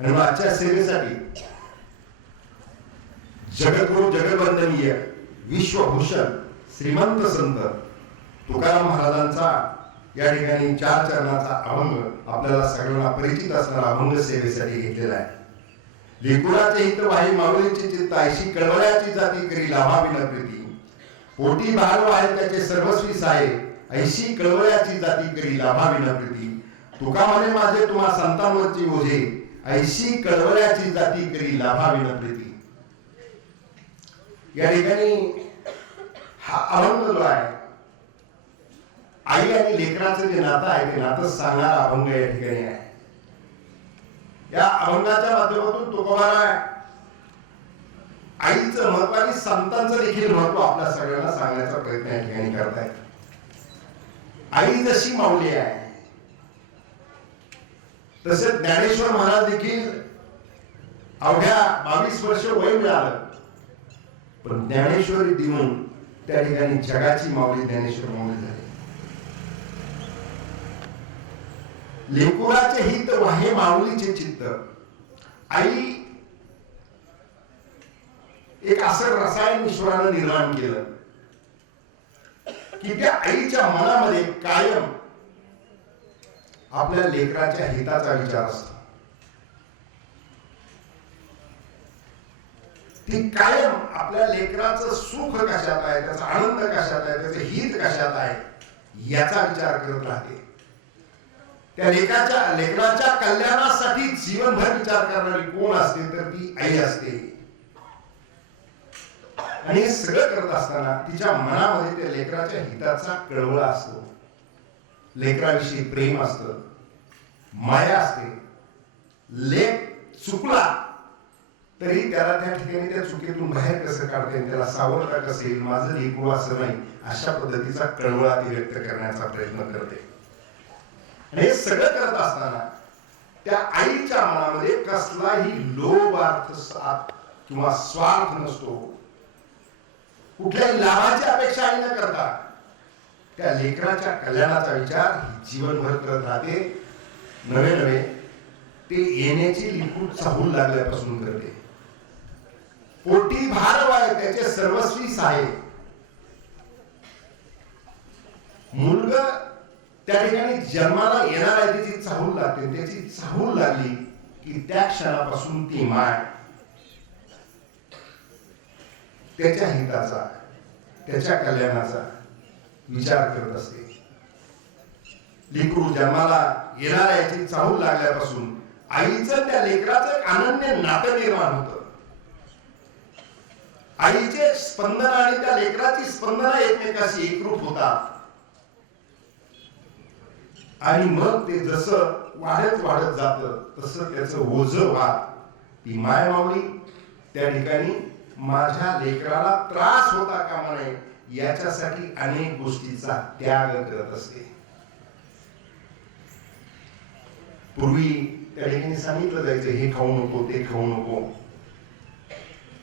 आणि आजच्या सेवेसाठी जगद्गुरु जगवंदनीय विश्वभूषण श्रीमंत संत तुकाराम महाराजांचा या ठिकाणी 4 चरणाचा अभंग आपल्याला सगळ्यांना परिचित असणारा अभंग सेवेसाठी घेतलेला आहे. लेकुराचे हित वाही माऊलीची चित्त ऐशी कळवळ्याची जाती करी लाभावी न प्रीती पोटी बहालो आहे त्याचे सर्वस्वी साहे ऐशी कळवळ्याची जाती करी लाभावी न प्रीती तुका म्हणे माझे तुम्हा संतांवरची ओझे ऐशी कळवळ्याची जाती करी लाभावी न प्रीती. या ठिकाणी हा अभंग जो आहे आई आणि लेकराचं जे नातं आहे ते नातं सांगणारा अभंग या ठिकाणी आहे. या अभंगाच्या माध्यमातून तुकोबाराय आईचं महत्व आणि संतांचं देखील महत्व आपल्या सगळ्यांना सांगण्याचा प्रयत्न या ठिकाणी करतायत. आई जशी माऊली आहे तसे ज्ञानेश्वर महाराज देखील अवघ्या 22 वर्ष वय मिळालं पण ज्ञानेश्वरी देऊन त्या ठिकाणी जगाची माऊली ज्ञानेश्वर माऊली झाली. लेकुराचे हित वाहे माऊलीचे चित्त. आई एक असं रसायन ईश्वरानं निर्माण केलं की त्या आईच्या मनामध्ये कायम आपल्या लेकराच्या हिताचा विचार असतो. ती कायम आपल्या लेकराचं सुख कशात आहे, त्याचा आनंद कशात आहे, त्याचे हित कशात आहे याचा विचार करत राहते. त्या लेकराच्या कल्याणासाठी जीवनभर विचार करणारी कोण असते तर ती आई असते. आणि हे सगळं करत असताना तिच्या मनामध्ये त्या लेकराच्या हिताचा कळवळा असतो. लेकराविषयी प्रेम असतं, माया असते. लेक चुकला तरी त्याला त्या ठिकाणी त्या चुकीतून बाहेर कसं काढता येईल, त्याला सावरता कसं येईल, माझं लेकरू असं नाही अशा पद्धतीचा कळवळा ती व्यक्त करण्याचा प्रयत्न करते. हे सगळं करत असताना त्या आईच्या मनामध्ये कसलाही लोभार्थ किंवा स्वार्थ नसतो. कुठल्याही लाभाची अपेक्षा आई न करता त्या लेकराच्या कल्याणाचा विचार जीवनभर करत राहते. नवे नवे ते येण्याची लिकूट चाहूल लागल्यापासून करते. पोटी भार वाय त्याचे सर्वस्वी साहे. मुलगा त्या ठिकाणी जन्माला येणार आहे त्याची चाहूल लागते. त्याची चाहूल लागली की त्या क्षणापासून ती माय त्याच्या हिताचा त्याच्या कल्याणाचा विचार करत असते. लेकरू जन्माला येणार आहे याची चाहूल लागल्यापासून आईचं त्या लेकराचं एक अनन्य नातं निर्माण होतं. आईचे स्पंदन आणि त्या लेकराची स्पंदना एकमेकाशी एकरूप होतात. आणि मग ते जसं वाढत जातं तसं त्याचं ओझं वाढ ती माय माऊली त्या ठिकाणी माझ्या लेकराला त्रास होता कामा नये याच्यासाठी अनेक गोष्टीचा त्याग करत असते. पूर्वी त्या ठिकाणी सांगितलं जायचं हे खाऊ नको ते खाऊ नको.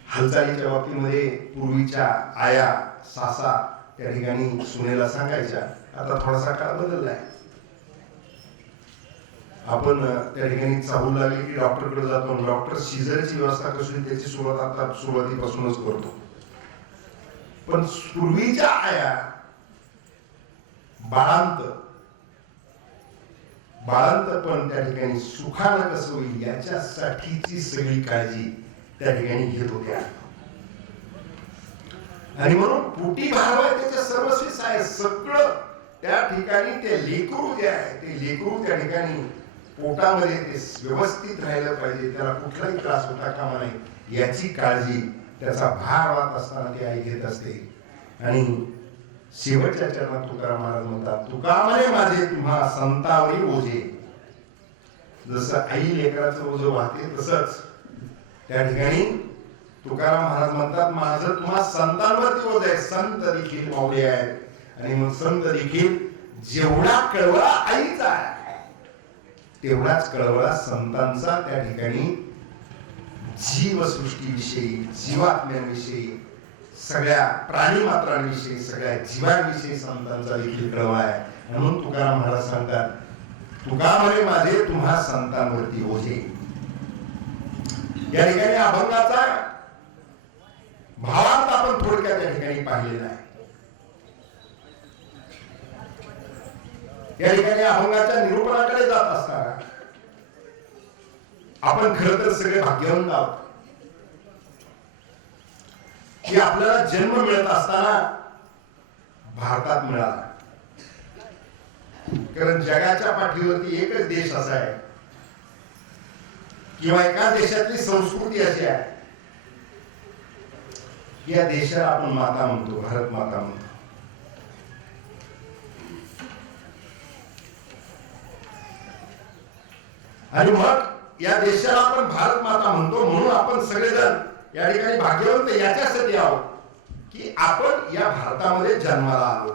हालचालीच्या बाबतीमध्ये पूर्वीच्या आया सासा त्या ठिकाणी सुनेला सांगायच्या. आता थोडासा काळ बदललाय. आपण त्या ठिकाणी चाहूल लागली की डॉक्टरकडे जातो. डॉक्टर सीझरची व्यवस्था कशी होईल त्याची सुरुवात आता सुरुवातीपासूनच करतो. पण पूर्वीच्या आया बाळांतपण त्या ठिकाणी सुखानं कसं होईल याच्यासाठीची सगळी काळजी त्या ठिकाणी घेत होत्या. आणि म्हणून पोटी भार त्याच्या सर्वस्वीच आहे. सगळं त्या ठिकाणी ते लेकरू जे आहे ते लेकरू त्या ठिकाणी पोटामध्ये ते व्यवस्थित राहिलं पाहिजे, त्याला कुठलाही त्रास होता कामा नाही याची काळजी त्याचा भार वाहत असताना ती आई घेत असते. आणि शेवटच्या चरणात तुकाराम महाराज म्हणतात तुका म्हणे माझे तुम्हा संतावरी ओझे. जसं आई लेकराचं ओझं वाहते तसंच त्या ठिकाणी तुकाराम महाराज म्हणतात माझं तुम्हा संतांवरती ओझ आहे. संत देखील माऊली आहेत. आणि मग संत देखील जेवढा कळवळा आईचा आहे तेवढाच कळवळा संतांचा त्या ठिकाणी जीवसृष्टीविषयी, जीवात्म्यांविषयी, सगळ्या प्राणी मात्रांविषयी, सगळ्या जीवांविषयी संतांचा देखील कळवळा आहे. म्हणून तुकाराम महाराज सांगतात तुका म्हणे माझे तुम्हा संतांवरती ओझे. या ठिकाणी अभंगाचा भावार्थ आपण थोडक्यात या ठिकाणी पाहिलेला आहे. या ठिकाणी अभंगाच्या निरूपणाकडे जात असताना आपण खरं तर सगळे भाग्यवंत आहोत की आपल्याला जन्म मिळत असताना भारतात मिळाला. कारण जगाच्या पाठीवरती एकच देश असा आहे किंवा एका देशातली संस्कृती अशी आहे की या देशाला आपण माता म्हणतो, भारत माता म्हणतो. आणि मग या देशाला आपण भारत माता म्हणतो म्हणून आपण सगळेजण या ठिकाणी भाग्यवंत याच्यासाठी आहोत की आपण या भारतामध्ये जन्माला आलो.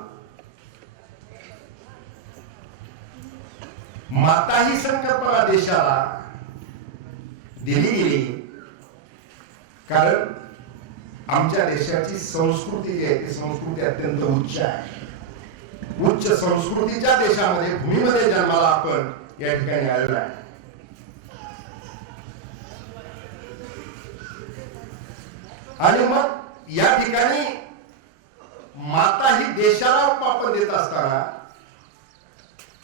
माता ही संकल्पना देशाला दिली गेली कारण आमच्या देशाची संस्कृती जी आहे ती संस्कृती अत्यंत उच्च आहे. उच्च संस्कृतीच्या देशामध्ये भूमीमध्ये जन्माला आपण या ठिकाणी आलेलो आहे. आणि मग या ठिकाणी माता ही देशाला आपण देत असताना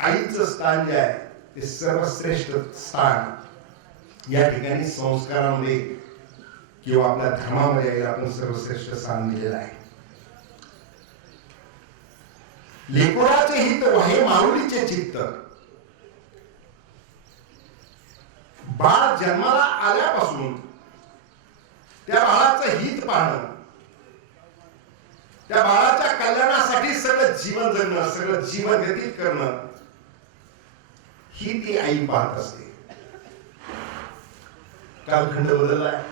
आईचं स्थान जे आहे ते सर्वश्रेष्ठ स्थान या ठिकाणी संस्कारामध्ये किंवा आपल्या धर्मामध्ये आपण सर्वश्रेष्ठ स्थान दिलेलं आहे. लेकराचे हित वाहे माऊलीचे चित्त. बाळ जन्माला आल्यापासून त्या बाळाचं हित पाहणं, त्या बाळाच्या कल्याणासाठी सगळं जीवन जगणं, सगळं जीवन व्यतीत करणं ही ती आई पाहत असते. कालखंड बदललाय,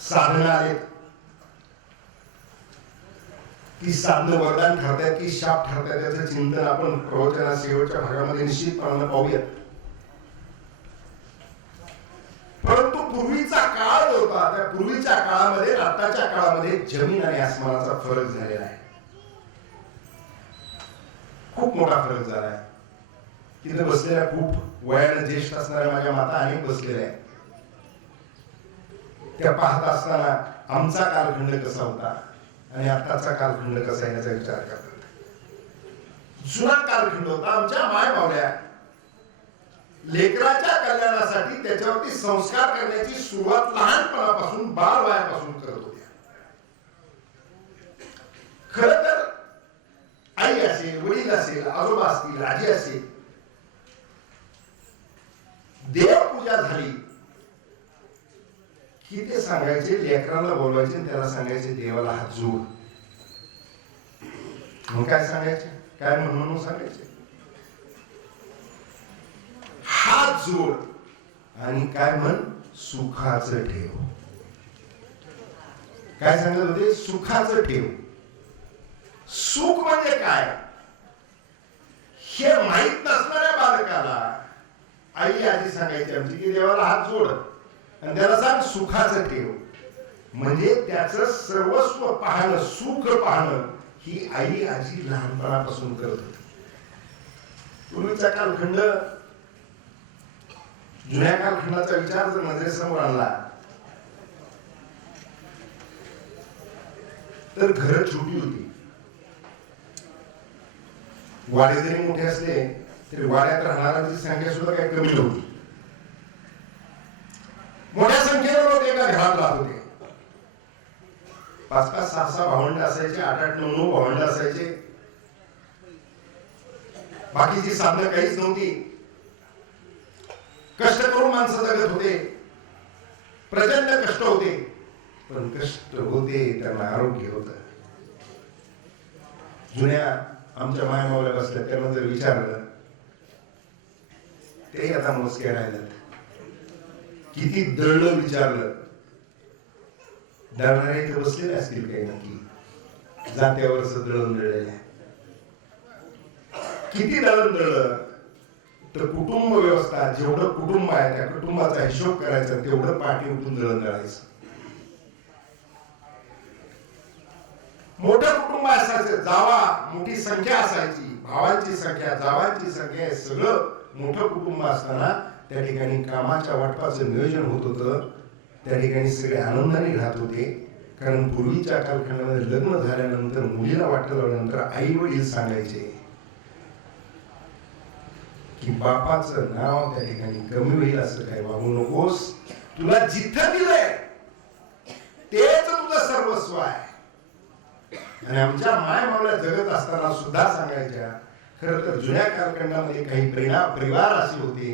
साधना आले, ती साधनं वरदान ठरतात की शाप ठरतात याचं चिंतन आपण प्रवचना शेवटच्या भागामध्ये निश्चितपणाने पाहूयात. परंतु पूर्वीचा काळ जो होता त्या पूर्वीच्या काळामध्ये आताच्या काळामध्ये जमीन आणि आसमानाचा फरक झालेला आहे. खूप मोठा फरक झाला आहे. तिथे बसलेल्या खूप वयाने ज्येष्ठ असणाऱ्या माझ्या माता अनेक बसलेल्या आहेत. त्या पाहत असताना आमचा कालखंड कसा होता आणि आताचा कालखंड कसा आहे याचा विचार करतात. जुना कालखंड होता. आमच्या माय बावल्या लेकराच्या कल्याणासाठी त्याच्यावरती संस्कार करण्याची सुरुवात लहानपणापासून बाल वयापासून करत होत्या. खर तर आई असेल, वडील असेल, आजोबा असतील, आजी असेल, देवपूजा झाली की ते सांगायचे, लेकराला बोलवायचे, त्याला सांगायचे देवाला हात जोड. मग काय सांगायचे, काय म्हणून सांगायचे, हात जोड आणि काय म्हण, सुखाचं ठेव. काय सांगत होते, सुखाचं ठेव. सुख म्हणजे काय हे माहित नसणाऱ्या बालकाला आई आधी सांगायची आमची की देवाला हात जोड आणि त्याला सांग सुखाचं ठेव. म्हणजे त्याचं सर्वस्व पाहणं, सुख पाहणं ही आई आजी लहानपणापासून करत होती. पूर्वीचा कालखंड, जुन्या कालखंडाचा विचार जर नजरेसमोर आणला तर घर छोटी होती. वाडे जरी मोठे असले तरी वाड्यात राहणाऱ्यांची संख्या सुद्धा काही कमी नव्हती. मोठ्या संख्येने लोक एका घरात राहत होते. 5-5, 6-6 भावंड असायचे, 8-8, 9-9 भावंड असायचे. बाकीची साधनं काहीच नव्हती. कष्ट करून माणसं जगत होते. प्रचंड कष्ट होते, पण कष्ट होते त्यांना आरोग्य होत. जुन्या आमच्या मायमावल्या बसल्या त्यांना जर विचारलं ते आता मोजके राहिलं. किती दळलं विचारलं, दळणारे इथे बसलेले असतील काही नक्की, जात्यावरच दळण दळलेलं. किती दळण दळलं तर कुटुंब व्यवस्था, जेवढं कुटुंब आहे त्या कुटुंबाचा हिशोब करायचा, तेवढं पाठी उठून दळण दळायचं. मोठं कुटुंब असायचं, जावा मोठी संख्या असायची, भावांची संख्या, जावांची संख्या, हे सगळं मोठं कुटुंब असताना त्या ठिकाणी कामाच्या वाटपाचं नियोजन होत होतं. त्या ठिकाणी सगळे आनंदाने राहत होते. कारण पूर्वीच्या कालखंडामध्ये लग्न झाल्यानंतर मुलीला वाटल्यानंतर आई वडील सांगायचे की बापाचं नाव त्या ठिकाणी कमी होईल, असं काही वागू नकोस. तुला जिथं दिलंय तेच तुझं सर्वस्व आहे. आणि आमच्या माय मावल्या जगत असताना सुद्धा सांगायच्या, खरं तर जुन्या कालखंडामध्ये काही परिवार असे होते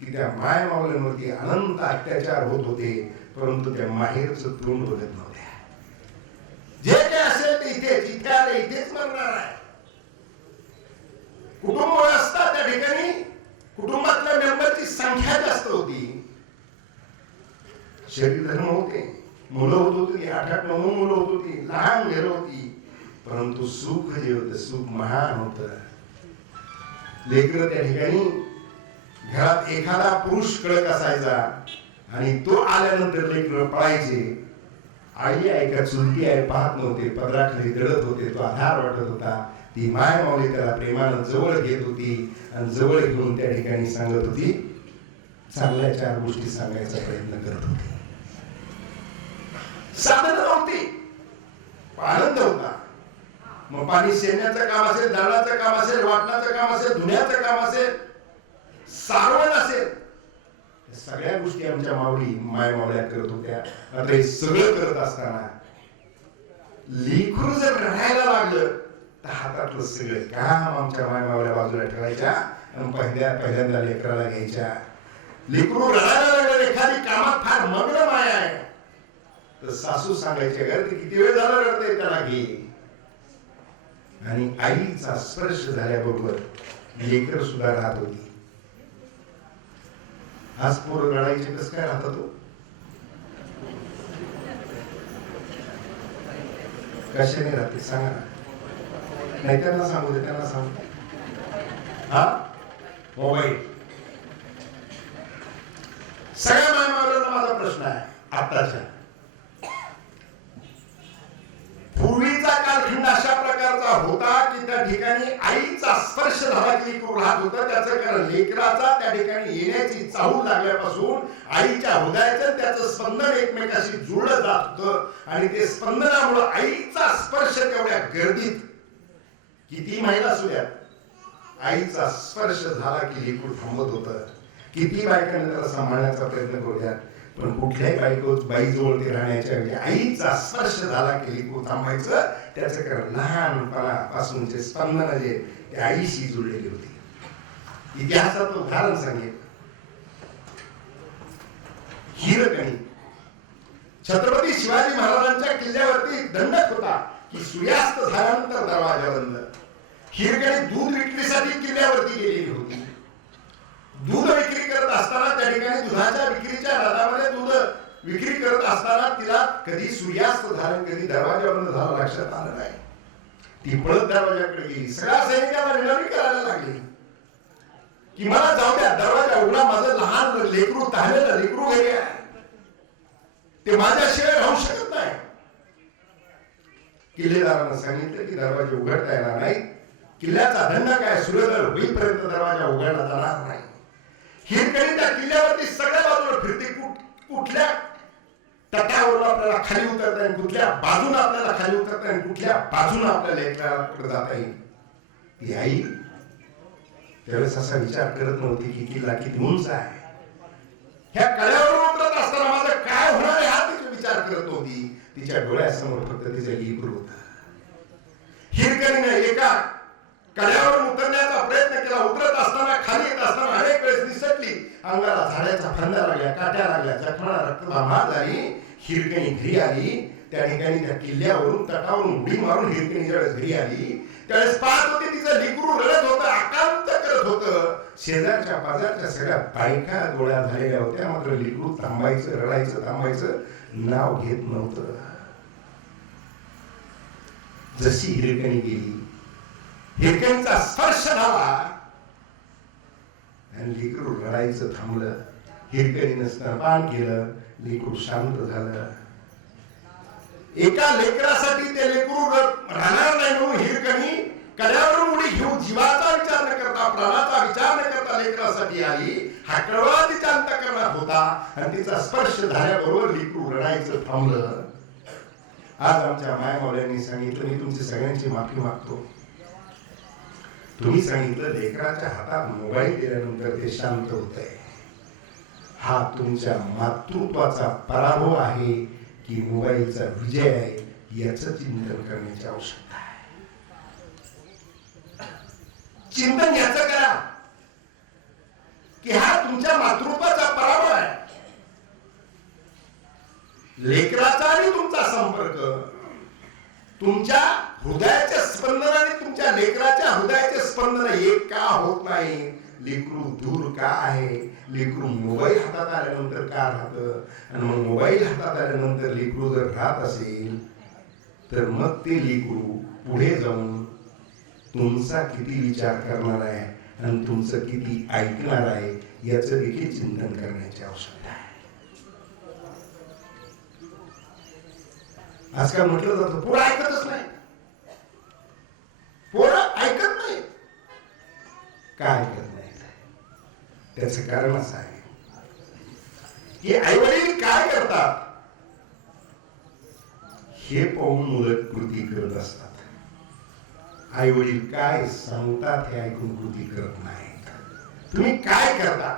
की त्या माय मावल्यांवरती अनंत अत्याचार होत होते, परंतु त्या माहेरचं तोंड बघत नव्हत्या. जे काय असेल ते इथेच, इथे आले इथेच मरणार आहे. कुटुंब असतात त्या ठिकाणी कुटुंबातल्या मेंबरची संख्या जास्त होती. शरीर धर्म होते, मुलं होत होती, 8-9 मुलं होत होती, लहान घरं होती, परंतु सुख जे होतं सुख महान होतं. लेकरं त्या ठिकाणी घरात एखादा पुरुष कळक असायचा आणि तो आल्यानंतर लेकरं पळायचे. आई आहे का चुलती आहे पाहत नव्हते, पदराखाली दडत होते. तो आधार वाटत होता. ती माय माऊली त्याला प्रेमानं जवळ घेत होती आणि जवळ घेऊन त्या ठिकाणी सांगत होती, चांगल्या 4 गोष्टी सांगायचा प्रयत्न करत होती. साधन नव्हती, आनंद होता. मग पाणी शेण्याचं काम असेल, दळणाचं काम असेल, वाटण्याचं काम असेल, धुण्याचं काम असेल, सारवण असेल, सगळ्या गोष्टी आमच्या माऊली माय मावल्या करत होत्या. आता हे सगळं करत असताना लेकरू जर रडायला लागलं तर हातातलं सगळं काम आमच्या माय मावल्या बाजूला ठेवायच्या आणि पहिल्यांदा लेकराला घ्यायच्या. लेकरू रडायला लागलं, एखादी कामात फार मग्न माय आहे तर सासू सांगायचे, घर ते किती वेळ झाला रडतंय, त्याला घे. आणि आईचा स्पर्श झाल्याबरोबर लेकर सुद्धा राहत होती. आज पोरं रडायचे कसं काय राहतात? तो कशाने राहते सांगा ना. नाही त्यांना सांगू दे, त्यांना सांगू. हा मोबाईल. सगळ्या मायमावल्यांना माझा प्रश्न आहे आत्ताच्या. पूर्वीचा कालखंड अशा प्रकारचा होता की त्या ठिकाणी आईचा स्पर्श झाला की लेकरू राहत होतं. त्याचं कारण लेकराचा त्या ठिकाणी येण्याची चाहूल लागल्यापासून आईच्या हृदयाचं त्याचं स्पंदन एकमेकाशी जुळलं जात होतं. आणि ते स्पंदनामुळे आईचा स्पर्श तेवढ्या गर्दीत किती महिला सुद्धा आईचा स्पर्श झाला की लेकरू थांबत होतं. किती बायकांनी त्याला सांभाळण्याचा प्रयत्न करू द्या, पण कुठल्याही बाईजवळ ते राहण्याच्या ऐवजी आईचा स्पर्श झाला की लेकरू थांबायचं. त्याचं कारण लहानपणापासूनचे स्पंदन जे ते आईशी जुळलेली होती. इतिहासात उदाहरण सांगेल. हिरकणी छत्रपती शिवाजी महाराजांच्या किल्ल्यावरती दंडक होता की सूर्यास्त झाल्यानंतर दरवाजा बंद. हिरकणी दूध विक्रीसाठी किल्ल्यावरती गेलेली होती. दूध विक्री करत असताना त्या ठिकाणी दुधाच्या विक्रीच्या रथामध्ये दूध विक्री करत असताना तिला कधी सूर्यास्त झाला कधी दरवाजा बंद झाला लक्षात आलं नाही. ती पळत दरवाजाकडे गेली. सगळ्या सैनिकांना विनंती करायला लागली की मला जाऊ द्या, दरवाजा उघडा, माझं लहान लेकरू ताहलेलं लेकरू घरी आहे, ते माझ्याशिवाय राहू शकत नाही. किल्लेदारांना सांगितलं की दरवाजे उघडता येणार नाही. किल्ल्याचा दंड काय, सूर्योदय होईपर्यंत दरवाजा उघडला जाणार नाही. हिरकणी त्या किल्ल्यावरती सगळ्या बाजूला फिरते. कुठल्या तटावरून आपल्याला खाली उतरता येईल, कुठल्या बाजूने आपल्याला खाली उतरता येईल, कुठल्या बाजूने आपल्याला एकट्याकडे जाता येईल. ती आई त्यावेळेस असा विचार करत नव्हती की किल्ला किती उंच आहे. ह्या कड्यावरून उतरत असताना माझं काय होणार आहे हा तिचा विचार करत नव्हती. तिच्या डोळ्यासमोर फक्त तिचं लेकरू होतं. हिरकणीने एका कड्यावरून उतरण्याचा प्रयत्न केला. उतरत असताना खाली येत असताना अनेक वेळेस निसटली. अंगाला झाडाच्या फांद्या लागल्या, काट्या लागल्या, जखमाला रक्तभार झाली. हिरकणी घरी आली. त्या ठिकाणी त्या किल्ल्यावरून तटावरून उडी मारून हिरकणी ज्यावेळेस घरी आली त्यावेळेस पाहत होती तिचं लेकरू रडत होतं, आकांत करत होतं. शेजारच्या पाजारच्या सगळ्या बायका गोळ्या झालेल्या होत्या, मात्र लेकरू थांबायचं, रडायचं, थांबायचं नाव घेत नव्हतं. जशी हिरकणी गेली, हिरकणीचा स्पर्श झाला आणि लेकरू रडायचं थांबलं. हिरकणीनं स्तनपान केलं, लेकरू शांत झालं. एका लेकरासाठी ते लेकरू राहणार नाही म्हणून हिरकणी कड्यावरून उडी घेऊन जीवाचा विचार न करता करता, प्राणाचा विचार न करता लेकरासाठी आली. हा कळवळा तिच्या अंतःकरणात होता आणि तिचा स्पर्श झाल्याबरोबर लेकरू रडायचं थांबलं. आज आमच्या मायामावल्यांनी सांगितलं, मी तुमची सगळ्यांची माफी मागतो. तुम्ही सांगितलं लेकराच्या हातात मोबाईल दिल्यानंतर ते शांत होतंय. हा तुमच्या मातृत्वाचा पराभव आहे की मोबाईलचा विजय आहे, याचं चिंतन करण्याची आवश्यकता आहे. चिंतन याचं करा की हा तुमच्या मातृत्वाचा पराभव आहे. लेकराचा आणि तुमचा संपर्क, तुमच्या हृदयाचे स्पंदन आणि तुमच्या लेकराच्या हृदयाचे स्पंदन एक का होत नाही? लेकरू दूर का आहे? लेकरू मोबाईल हातात आल्यानंतर का राहतं? आणि मग मोबाईल हातात आल्यानंतर लेकरू जर राहत असेल तर मग ते लेकरू पुढे जाऊन तुमचा किती विचार करणार आहे आणि तुमचं किती ऐकणार आहे याचं देखील चिंतन करण्याची आवश्यकता आहे. आजकाल म्हटलं जातं पोरं ऐकतच नाही, पोरं ऐकत नाही. काय ऐकत नाही? त्याचं कारण असं आहे की आई वडील काय करतात हे पाहून मुलं कृती करत असतात. आई वडील काय सांगतात हे ऐकून कृती करत नाहीत. तुम्ही काय करता?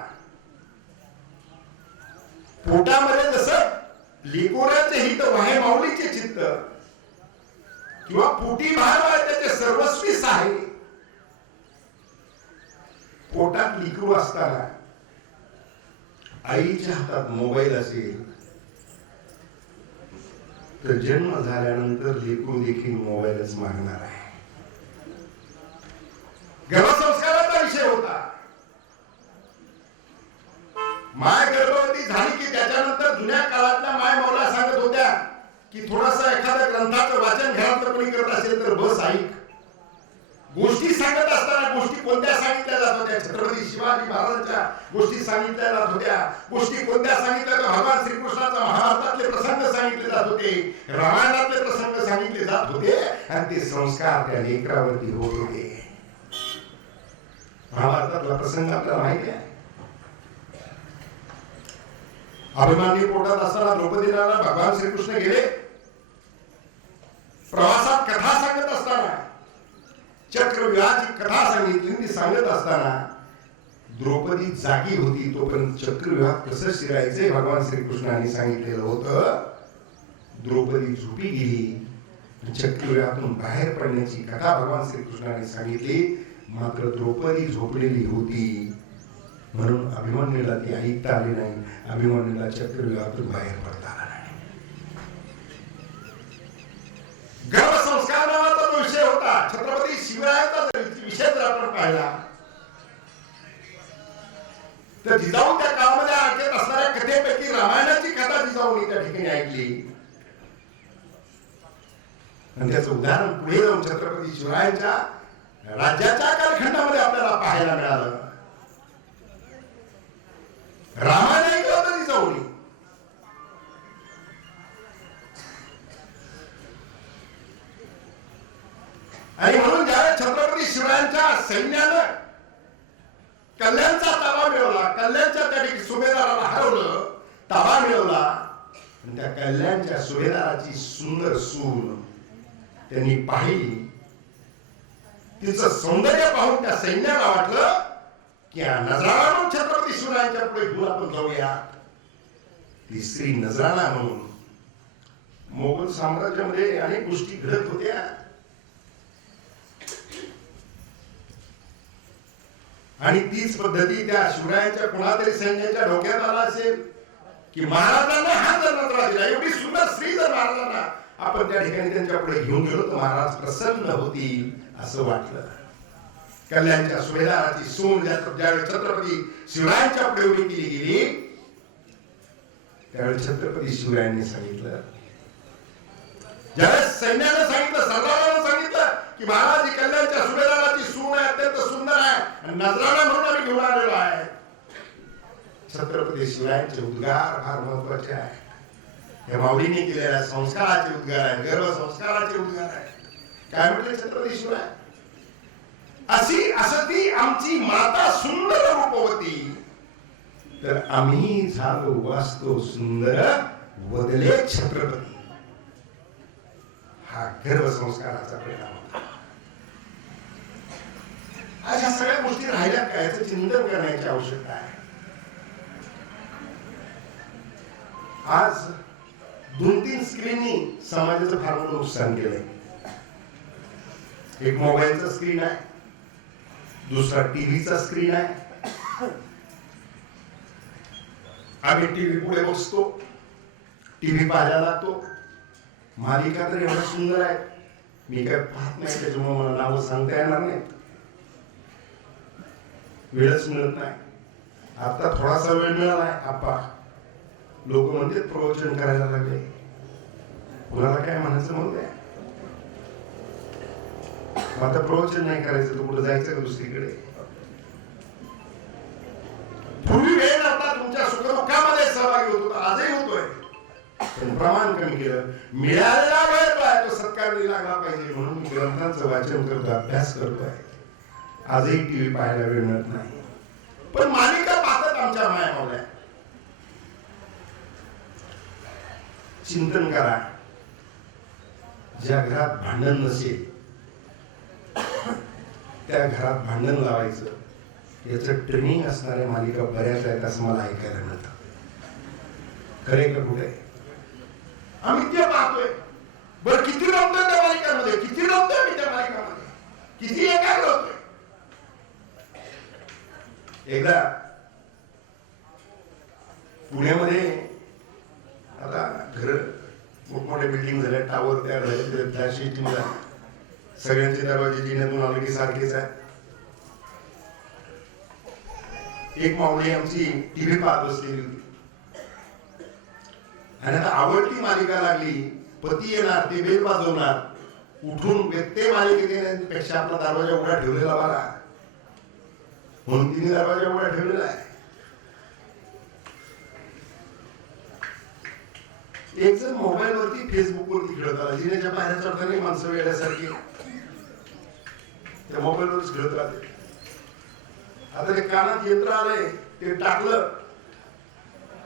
पोटामध्ये जसं लेकोराचे हित वाहे माऊलीचे चित्त किंवा पोटी बाहेर त्याचे सर्वस्वी आहे. पोटात लेकरू असताना आईच्या हातात मोबाईल असेल तर जन्म झाल्यानंतर लेकरू देखील मोबाईलच मागणार आहे. गर्भसंस्काराचा विषय होता. माय गर्भवती झाली की त्याच्यानंतर जुन्या काळातल्या माय मौला सांगत होत्या की थोडासा एखाद्या ग्रंथाचं वाचन घरातलं कोणी करत असेल तर बस ऐक. गोष्टी सांगत असताना गोष्टी कोणत्या सांगितल्या जात होत्या? छत्रपती शिवाजी महाराजांच्या गोष्टी सांगितल्या जात होत्या. गोष्टी कोणत्या सांगितल्या तर भगवान श्रीकृष्णाचा महाभारतातले प्रसंग सांगितले जात होते, रामायणातले प्रसंग सांगितले जात होते आणि ते संस्कार त्या लेकरावरती होत होते. महाभारतातला प्रसंग आपल्याला माहिती आहे. अभिमानी पोटात असताना द्रौपदीला भगवान श्रीकृष्ण गेले. प्रवासात कथा सांगत असताना चक्रव्यूहाची कथा सांगितली. ती सांगत असताना द्रौपदी जागी होती. तोपर्यंत चक्रव्यूहात कसं शिरायचंय भगवान श्रीकृष्णाने सांगितलेलं होतं. द्रौपदी झोपी गेली. चक्रव्यूहातून बाहेर पडण्याची कथा भगवान श्रीकृष्णाने सांगितली. मात्र द्रौपदी झोपलेली होती म्हणून अभिमन्यूला ती ऐकता आली नाही. अभिमन्यूला चक्रव्यूहातून बाहेर पडता आला नाही. गर्भसंस्कार नावाचा जो विषय होता, छत्रपती शिवरायांचा विषय जर आपण पाहिला तर जिजाऊ त्या काळामध्ये ऐकत असणाऱ्या कथेपैकी रामायणाची कथा जिजाऊनी त्या ठिकाणी ऐकली. आणि त्याचं उदाहरण पुढे जाऊन छत्रपती शिवरायांच्या राज्याच्या कालखंडामध्ये आपल्याला पाहायला मिळालं. रामायण ऐकलं होतं जिजाऊनी. आणि म्हणून ज्यावेळेस छत्रपती शिवरायांच्या सैन्यानं कल्याणचा ताबा मिळवला, कल्याणच्या त्या ठिकाणी सुभेदाराला हरवलं, ताबा मिळवला आणि त्या कल्याणच्या सुभेदाराची सुंदर सून त्यांनी पाहिली. तिचं सौंदर्य पाहून त्या सैन्याला वाटलं की नजराणा म्हणून छत्रपती शिवरायांच्या पुढे घेऊन आपण जाऊया. ती स्त्री नजराणा म्हणून मोगल साम्राज्यामध्ये अनेक गोष्टी घडत होत्या. आणि तीच पद्धती त्या शिवरायांच्या कोणातरी सैन्याच्या डोक्यात आला असेल की महाराजांना हा जर नजरा दिला, एवढी सुंदर स्त्री जर महाराजांना आपण त्या ठिकाणी त्यांच्या पुढे घेऊन गेलो तर महाराज प्रसन्न होतील असं वाटलं. कल्याणच्या सुभेदाराची सून ज्यावेळी छत्रपती शिवरायांच्या पुढे उभी केली गेली त्यावेळी छत्रपती शिवरायांनी सांगितलं, ज्यावेळेस सैन्याने सांगितलं, सरदारानं सांगितलं की महाराज ही कल्याणच्या सुभेदाराची सून आहे, अत्यंत सुंदर आहे आणि नजराणा म्हणून आम्ही घेऊन आलेलो आहे. छत्रपती शिवरायांचे उद्गार फार महत्वाचे आहे. हे माऊलीने केलेल्या संस्काराचे उद्गार आहे, गर्भ संस्काराचे उद्गार आहे. काय म्हटले छत्रपती शिवराय? असं ती आमची माता सुंदर रूपवती, तर आम्ही झालो वाचतो सुंदर वदले छत्रपती. हा गर्भसंस्काराचा परिणाम होता. आज ह्या सगळ्या गोष्टी राहिल्या काय, याचं चिंतन करण्याची आवश्यकता आहे. आज 2-3 स्क्रीननी समाजाचं फार मोठं नुकसान केलंय. एक मोबाईलचा स्क्रीन आहे, दुसरा टीव्हीचा स्क्रीन आहे. आम्ही टीव्ही पुढे बसतो, टीव्ही पाहायला लागतो. मालिका तर एवढ्या सुंदर आहे, मी काय पाहत नाही, त्याच्यामुळे मला नावं सांगता येणार नाही, वेळच मिळत नाही. आता थोडासा वेळ मिळालाय, आप्पा लोक म्हणते प्रवचन करायला लागले, कुणाला काय म्हणायचं म्हणू द्या. आता प्रवचन नाही करायचं तर कुठं जायचं का दुसरीकडे? पूर्वी वेळ नव्हता, तुमच्या सुखदुःखामध्ये सहभागी होतो, आजही होतोय, पण प्रमाण कमी केलं. मिळालेला वेळ जो आहे तो सत्कारणी लागला पाहिजे म्हणून मी ग्रंथांचं वाचन करतो, अभ्यास करतोय. आजही टीव्ही पाहायला वेळ मिळत नाही, पण मालिका पाहतात आमच्या माया मावल्या. चिंतन करा, ज्या घरात भांडण नसेल त्या घरात भांडण लावायचं, याचं ट्रेनिंग असणाऱ्या मालिका बऱ्याच आहेत असं मला ऐकायला मिळतं. खरे का कुठे? आम्ही ते पाहतोय. बरं किती रमतोय त्या मालिकांमध्ये, किती रमतोय मी त्या मालिकांमध्ये, किती एकाग्र होतोय. एकदा पुण्यामध्ये आता घर मोठमोठे बिल्डिंग झाले, टावर तयार झाले, फ्लॅश सिस्टीम झाली, सगळ्यांचे दरवाजे जिन्यातून ऑलरेडी सारखेच आहे. एक माऊली आमची टीव्ही पाहत बसलेली होती आणि आता आवडती मालिका लागली, पती येणार, ते बेल वाजवणार, उठून ते मालिकेत येण्यापेक्षा आपला दरवाजा उघडा ठेवलेला बरा, म्हणून तिने दरवाजा उघडा ठेवलेला आहे. एक जण मोबाईल वरती फेसबुक वरती खेळत आला, जिन्याच्या बाहेर चढताना माणसं वेळासारखी त्या मोबाईल वरच खेळत राहते. आता ते कानात यंत्र आलंय, ते टाकलं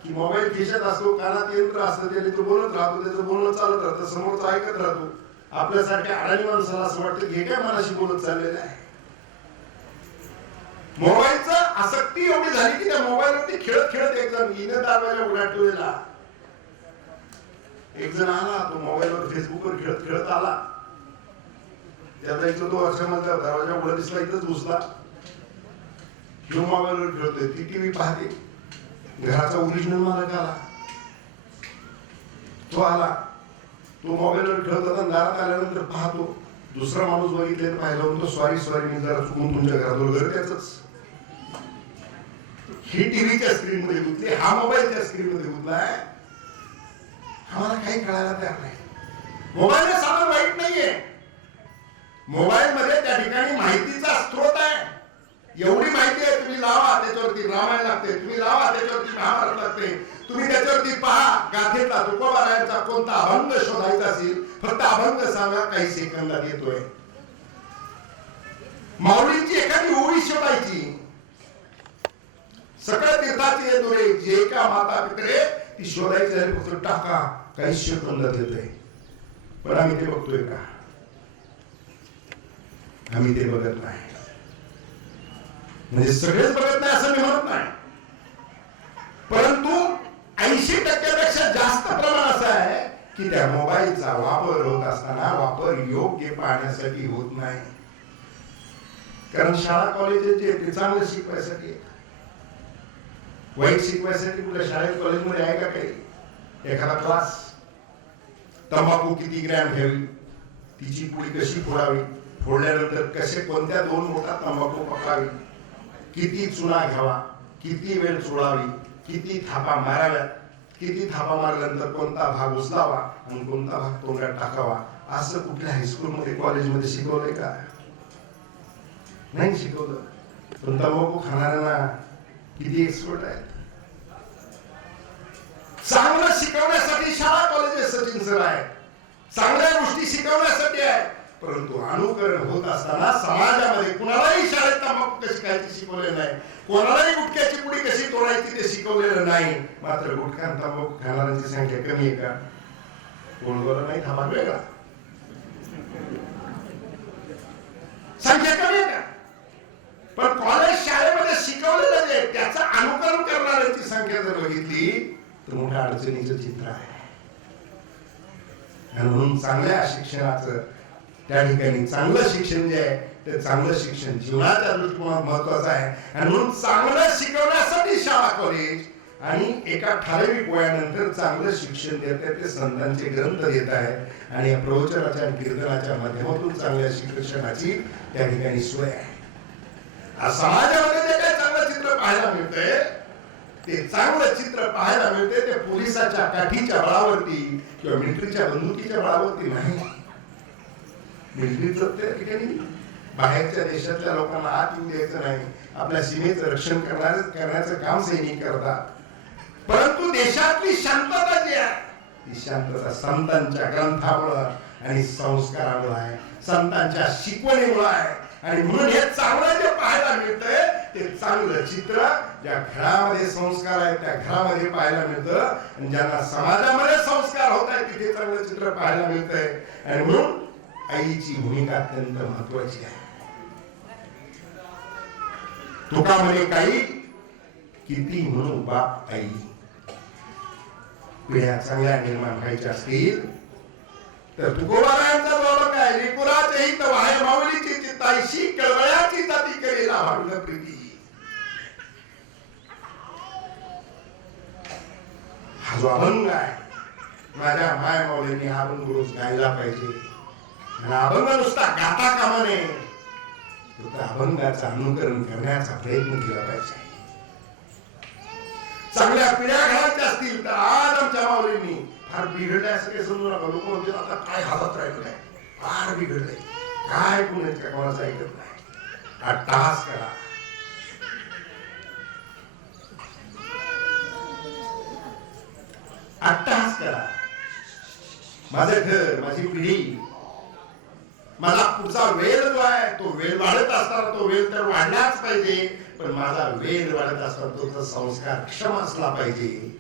की मोबाईल खिशात असतो, कानात यंत्र असतं, त्याने तो बोलत राहतो, त्याचं बोलणं चालत राहतं, समोरचं ऐकत राहतो. आपल्यासारख्या अडाणी माणसाला असं वाटतं की हे काय मनाशी बोलत चाललेलं आहे. मोबाईलचं आसक्ती एवढी झाली की त्या मोबाईलवरती खेळत खेळत एक जण हिने दरवाजा उघडा ठेवलेला, एक जण आला, तो मोबाईलवर फेसबुकवर खेळत खेळत आला, त्याचा इथं तो वर्षामध्ये दरवाजा उघडा दिसला, इथंच घुसला. ह्यो मोबाईलवर खेळतोय, ती टीव्ही पाहते. घराचा ओरिजिनल मालक आला, तो आला, तो मोबाईलवर खेळत होता. दारात आल्यानंतर पाहतो दुसरा माणूस बघितले, पाहिला म्हणतो सॉरी सॉरी, मी जरा चुकून तुमच्या घरात घर त्याच. ही टीव्हीच्या स्क्रीन मध्ये गुंतली, हा मोबाईलच्या स्क्रीन मध्ये गुंतलाय. आम्हाला काही कळायला तयार नाही. मोबाईल साधन वाईट नाहीये, मोबाईल मध्ये त्या ठिकाणी माहितीचा स्रोत आहे. एवढी माहिती आहे, तुम्ही लावा त्याच्यावरती रामायण लागते, तुम्ही लावा त्याच्यावरती महाभारत लागते, तुम्ही त्याच्यावरती पहा गाथेतला तुकोबारायांचा कोणता अभंग शोधायचा असेल, फक्त अभंग सांगा, काही सेकंदात येतोय. माऊलींची एखादी ओळी शोधायची, सकळ तीर्थाचे दोरे जे का माता पितरे, ती शोधायची झाली, फक्त टाका, काही सेकंदात येतोय. पण आम्ही ते बघतोय का? आम्ही ते बघत नाही. म्हणजे सगळेच बघत नाही असं मी म्हणत नाही, परंतु 80% जास्त प्रमाण असं आहे की त्या मोबाईलचा वापर होत असताना वापर योग्य पाहण्यासाठी होत नाही. कारण शाळा कॉलेज ते चांगलं शिकवायसाठी, वाईट शिकवायसाठी कुठल्या शाळेत कॉलेजमध्ये आहे का काही? एखादा क्लास, तंबाखू किती ग्रॅम घ्यावी, तिची पुडी कशी फोडावी, फोडल्यानंतर कसे कोणत्या 2 बोटात तंबाखू पकडावी, किती चुना घ्यावा, किती वेळ चोळावी, किती थापा माराव्यात, किती थापा मारल्यानंतर कोणता भाग उचलावा आणि कोणता भाग तोंडात टाकावा, असं कुठल्या हायस्कूलमध्ये कॉलेजमध्ये शिकवलंय का? नाही शिकवलं. पण तंबाखू खाणाऱ्यांना किती एक्सपर्ट आहेत. चांगलं शिकवण्यासाठी शाळा कॉलेजेस सचिन सर आहे, चांगल्या गोष्टी शिकवण्यासाठी आहे. परंतु अनुकरण होत असताना समाजामध्ये कुणालाही शाळेत तंबाखू कशी खायची शिकवलेलं नाही, कोणालाही गुटख्याची पुडी कशी तोडायची ते शिकवलेलं नाही. मात्र गुटखा आणि तंबाखू खाणाऱ्यांची संख्या कमी आहे का? कोण नाही, हा भाग वेगळा. संख्या कमी आहे का? पण कॉलेज शाळेमध्ये शिकवलेलं जे त्याचं अनुकरण करणाऱ्यांची संख्या जर बघितली तर मोठ्या अडचणीचं चित्र आहे. म्हणून चांगल्या शिक्षणाचं त्या ठिकाणी चांगलं शिक्षण जे आहे ते चांगलं शिक्षण जीवनाच्या दृष्टिकोनात महत्वाचं आहे. आणि म्हणून चांगलं शिकवण्यासाठी शाळा कॉलेज आणि एका ठराविक वयानंतर चांगलं शिक्षण देत आहे ते संतांचे ग्रंथ देत आहेत आणि या प्रवचनाच्या आणि कीर्तनाच्या माध्यमातून चांगल्या शिक्षणाची त्या ठिकाणी सोय आहे. समाजामध्ये जे काही चांगलं चित्र पाहायला मिळतंय ते चांगलं चित्र पाहायला मिळते ते पोलिसाच्या काठीच्या बळावरती किंवा मिलिटरीच्या बंदुकीच्या बळावरती नाही. मिलिटरीचं त्या ठिकाणी बाहेरच्या देशातल्या लोकांना आत येऊ द्यायचं नाही, आपल्या सीमेचं रक्षण करण्याचं काम सैनिक करतात. परंतु देशातली शांतता जी आहे ती शांतता संतांच्या ग्रंथामुळं आणि संस्कारामुळे आहे, संतांच्या शिकवणीमुळे आहे. आणि म्हणून हे चांगलं जे पाहायला मिळतंय ते चांगलं चित्र ज्या घरामध्ये संस्कार आहेत त्या घरामध्ये पाहायला मिळतं आणि ज्यांना समाजामध्ये संस्कार होत आहेत तिथे चांगलं चित्र पाहायला मिळतंय. आणि म्हणून आईची भूमिका अत्यंत महत्वाची आहे. तुका म्हणे काही किती म्हणू बाप आई. पिढ्या चांगल्या निर्माण व्हायच्या असतील तर तुकोबारायांचा जो अभंग आहे, लेकुराचे हित वाहे माऊलीची चित्ताईशी कळवळ्याची जाती करेल भांड प्रीती. हा जो अभंग आहे माझ्या माय माऊलींनी हा अभंग रोज गायला पाहिजे. आणि अभंग नुसता गाता कामा नये, त्या अभंगाचं अनुकरण करण्याचा प्रयत्न केला पाहिजे. चांगल्या पिढ्या घालायच्या असतील तर आज आमच्या माऊलींनी फार बिघडले असं काही समजू नका. लोक म्हणतील आता काय हातात राहिलं आहे, फार बिघडलंय, काय कुणाचं कोणाचं ऐकत नाही. अट्टहास करा, अट्टहास करा. माझं घर, माझी पिढी, माझा पुढचा वेळ जो आहे तो वेळ वाढत असताना तो वेळ तर वाढलाच पाहिजे, पण माझा वेळ वाढत असताना तो संस्कार क्षम असला पाहिजे.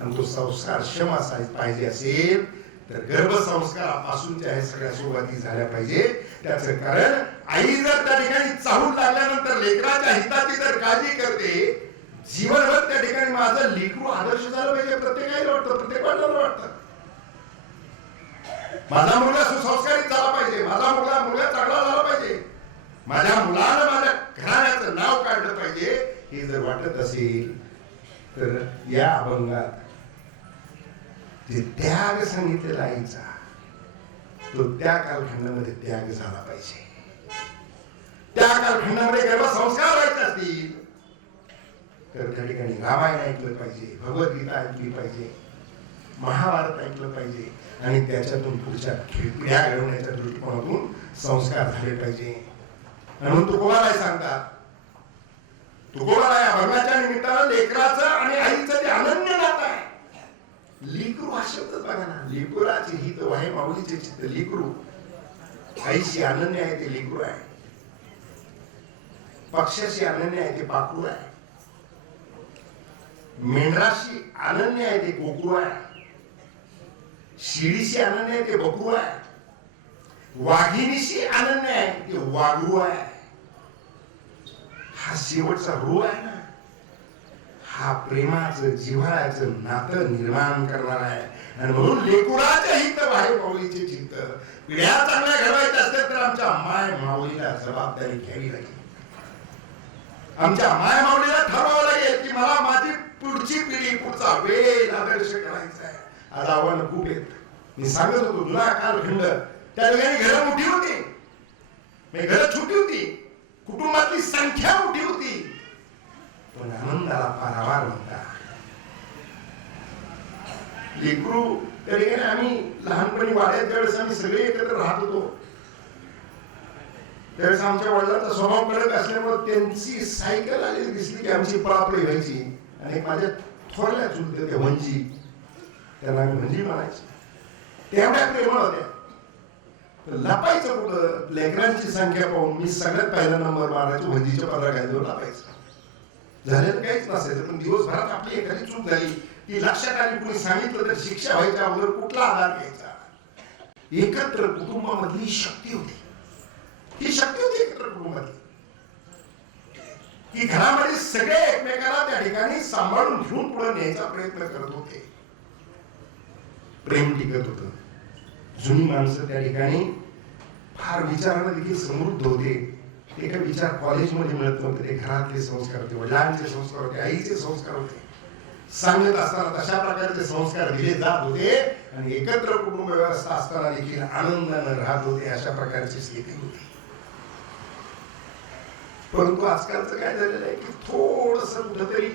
आणि तो संस्कार क्षम पाहिजे असेल तर गर्भसंस्कारापासूनच्या हे सगळ्या सुरुवाती झाल्या पाहिजे. त्याचं कारण आई जर त्या ठिकाणी चाहूल लागल्यानंतर लेकराच्या हिताची जर काळजी करते, जीवनभर त्या ठिकाणी माझं लेकरू आदर्श झालं पाहिजे. प्रत्येकाला वाटतं, प्रत्येक वाटलं वाटतं माझा मुलगा सुसंस्कारित झाला पाहिजे, माझा मुलगा चांगला झाला पाहिजे, माझ्या मुलानं माझ्या घराण्याचं नाव काढलं पाहिजे. हे जर वाटत असेल तर या अभंगात जे त्याग सांगितलेला आईचा तो त्या कालखंडामध्ये त्याग झाला पाहिजे. त्या कालखंडामध्ये गर्भसंस्कार व्हायचे असतील तर त्या ठिकाणी रामायण ऐकलं पाहिजे, भगवद्गीता ऐकली पाहिजे, महाभारत ऐकलं पाहिजे आणि त्याच्यातून पुढच्या पिढ्या घडवण्याच्या दृष्टिकोनातून संस्कार झाले पाहिजे. म्हणून तुकोबाराय सांगतात, तुकोबाराय अभंगाच्या निमित्तानं लेकराचं आणि आईचं ते अनन्य नातं आहे. लेकरू हा शब्द बघा ना, लेकराचे हित वाहे माऊलीचे चित्त. लेकरू आईशी अनन्य आहे ते लेकरू आहे, पक्षाशी अनन्य आहे ते पाखरू आहे, मेंढराशी अनन्य आहे ते कोकरू आहे, शिडीशी अनन्य आहे ते बकरू आहे, वाघिणीशी अनन्य आहे ते वाघरू आहे. हा शेवटचा रू आहे ना, हा प्रेमाचं जिव्हाळ्याचं नातं निर्माण करणार आहे. आणि म्हणून लेकुराच्या हित वाहे माऊलीचे चित्त. पिढ्या चांगल्या घडवायच्या असतील तर आमच्या माय माऊलीला जबाबदारी घ्यावी लागेल. आमच्या माय माऊलीला ठरवावं लागेल की मला माझी पुढची पिढी, पुढचा वेळ आदर्श करायचा आहे. आज आव्हानं खूप आहेत. मी सांगत होतो जुना कालखंड, त्या ठिकाणी घरं मोठी होती, घरं छोटी होती, कुटुंबातली संख्या मोठी होती, पण आनंदाला पारावार होता. लेकरू त्या ठिकाणी आम्ही लहानपणी वाड्यात ज्यावेळेस आम्ही सगळे एकत्र राहत होतो त्यावेळेस आमच्या वडिलांचा स्वभाव कडक असल्यामुळे त्यांची सायकल आलेली दिसली की आमची पळापळी व्हायची. आणि माझ्या थोरल्या चुलत्या त्या वंजी, त्यांना आम्ही वंजी म्हणायचो, तेवढ्या प्रेमळ होत्या. तर लपायचं कुठं? लेकरांची संख्या पाहून मी सगळ्यात पहिला नंबर मारायचो, वंजीच्या पत्राखाली लपायचं. झालेलं काहीच नसायचं, पण दिवसभरात आपली एखादी चूक झाली ती लक्षात आली, कुणी सांगितलं तर शिक्षा व्हायच्या अगोदर कुठला आधार घ्यायचा? एकत्र कुटुंबामधली शक्ती होती, ही शक्ती होती एकत्र कुटुंबातली, की घरामध्ये सगळे एकमेकाला त्या ठिकाणी सांभाळून घेऊन पुढे न्यायचा प्रयत्न करत होते. प्रेम टिकत होतं. जुनी माणसं त्या ठिकाणी फार विचाराने देखील समृद्ध होते. ते काही विचार कॉलेजमध्ये मिळत नव्हते, ते घरातले संस्कार होते, वडिलांचे संस्कार होते, आईचे संस्कार होते. सांगत असताना तशा प्रकारचे संस्कार दिले जात होते आणि एकत्र कुटुंब व्यवस्था असताना देखील आनंदाने राहत होते. अशा प्रकारची स्थिती होती. परंतु आजकालचं काय झालेलं आहे की थोडस कुठंतरी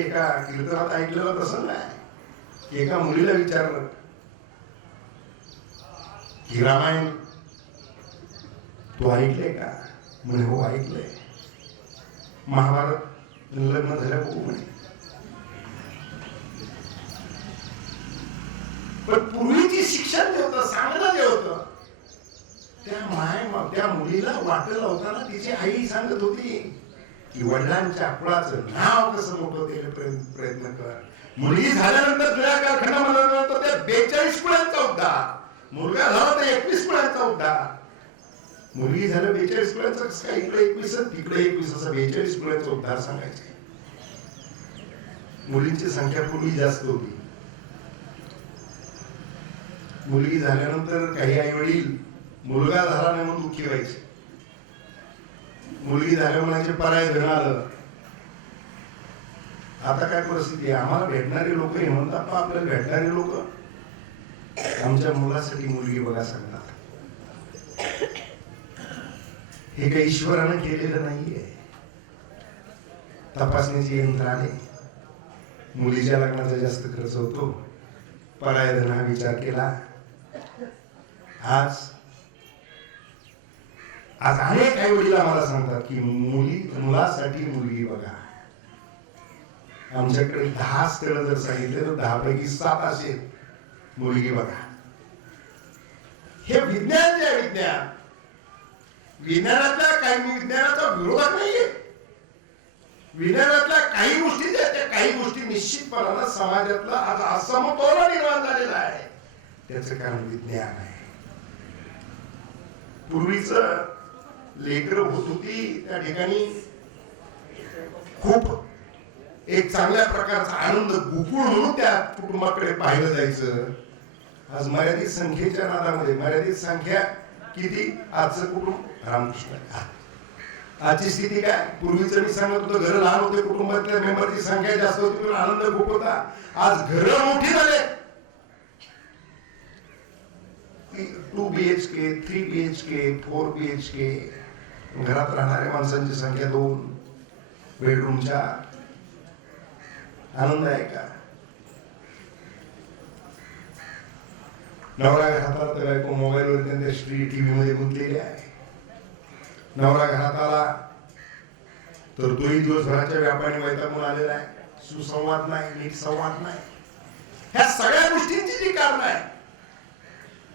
एका कीर्तनात ऐकलेला प्रसंग आहे की एका मुलीला विचारलं की रामायण तू ऐकलंय का? म्हणे हो ऐकलंय. महाभारत लग्न झाल्या बघू म्हणे. पण पूर्वीची शिक्षण जे होतं, सांगणं जे होतं, त्या मुलीला वाट लावताना तिची आई सांगत होती की वडिलांच्या कुळाचं नाव कसं मोठं केलं प्रयत्न कर. मुलगी झाल्यानंतर तुझ्या कारखान्यामध्ये त्या 42 कुळांचा उद्धार, मुलगा झाला तर 21 कुळांचा उद्धार. मुलगी झालं 42 कुळांचा, कसं काय इकडे 21 तिकडे 21 असं 42 कुळांचा उद्धार सांगायचे. मुलींची संख्या पूर्वी जास्त होती. मुलगी झाल्यानंतर काही आई वडील मुलगा झाला नाही म्हणून दुःखी व्हायचे. मुलगी झाल्या म्हणायचे पराय धन आलं. आता काय परिस्थिती आहे? आम्हाला भेटणारे लोक हे म्हणतात, आपल्याला भेटणारे लोक आमच्या मुलासाठी मुलगी बघा सांगतात. हे काही ईश्वरानं केलेलं नाहीये. तपासणीचे यंत्र आले, मुलीच्या लग्नाचा जास्त खर्च होतो, पराय धन हा विचार केला. आज अनेक आई वडील आम्हाला सांगतात की मुलासाठी मुलगी बघा. आमच्याकडे 10 स्थळ जर सांगितले तर 10 पैकी 7 असेल मुलगी बघा. हे विज्ञान जे आहे, विज्ञानातल्या काही विज्ञानाचा विरोधात नाहीये. विज्ञानातल्या काही गोष्टी ज्या त्या काही गोष्टी निश्चितपणानं समाजातला आज असमतोल निर्माण झालेला आहे. त्याचं कारण विज्ञान आहे. पूर्वीच लेकर होत होती त्या ठिकाणी खूप एक चांगल्या प्रकारचा आनंद गोकुळ म्हणून त्या कुटुंबाकडे पाहिलं जायचं. आज मर्यादित संख्येच्या नादामध्ये मर्यादित संख्या किती? आजचं कुटुंब रामकृष्ण. आजची स्थिती काय? पूर्वीचं मी सांगत होतो घर लहान होते, कुटुंबातल्या मेंबरची संख्या जास्त होती पण आनंद खूप होता. आज घर मोठी झाले. 2 BHK, 3 BHK, 4 BHK. घरात राहणाऱ्या माणसांची संख्या 2, बेडरूमच्या. आनंद आहे का? नवरा घरात आला तर बायको मोबाईलवर त्यांच्या टीव्ही मध्ये गुंतलेली आहे. नवरा घरात आला तर तोही दिवसभराच्या व्यापारी वैतागून आलेला आहे. सुसंवाद नाही, नीट संवाद नाही. ह्या सगळ्या गोष्टींची जी कारण आहे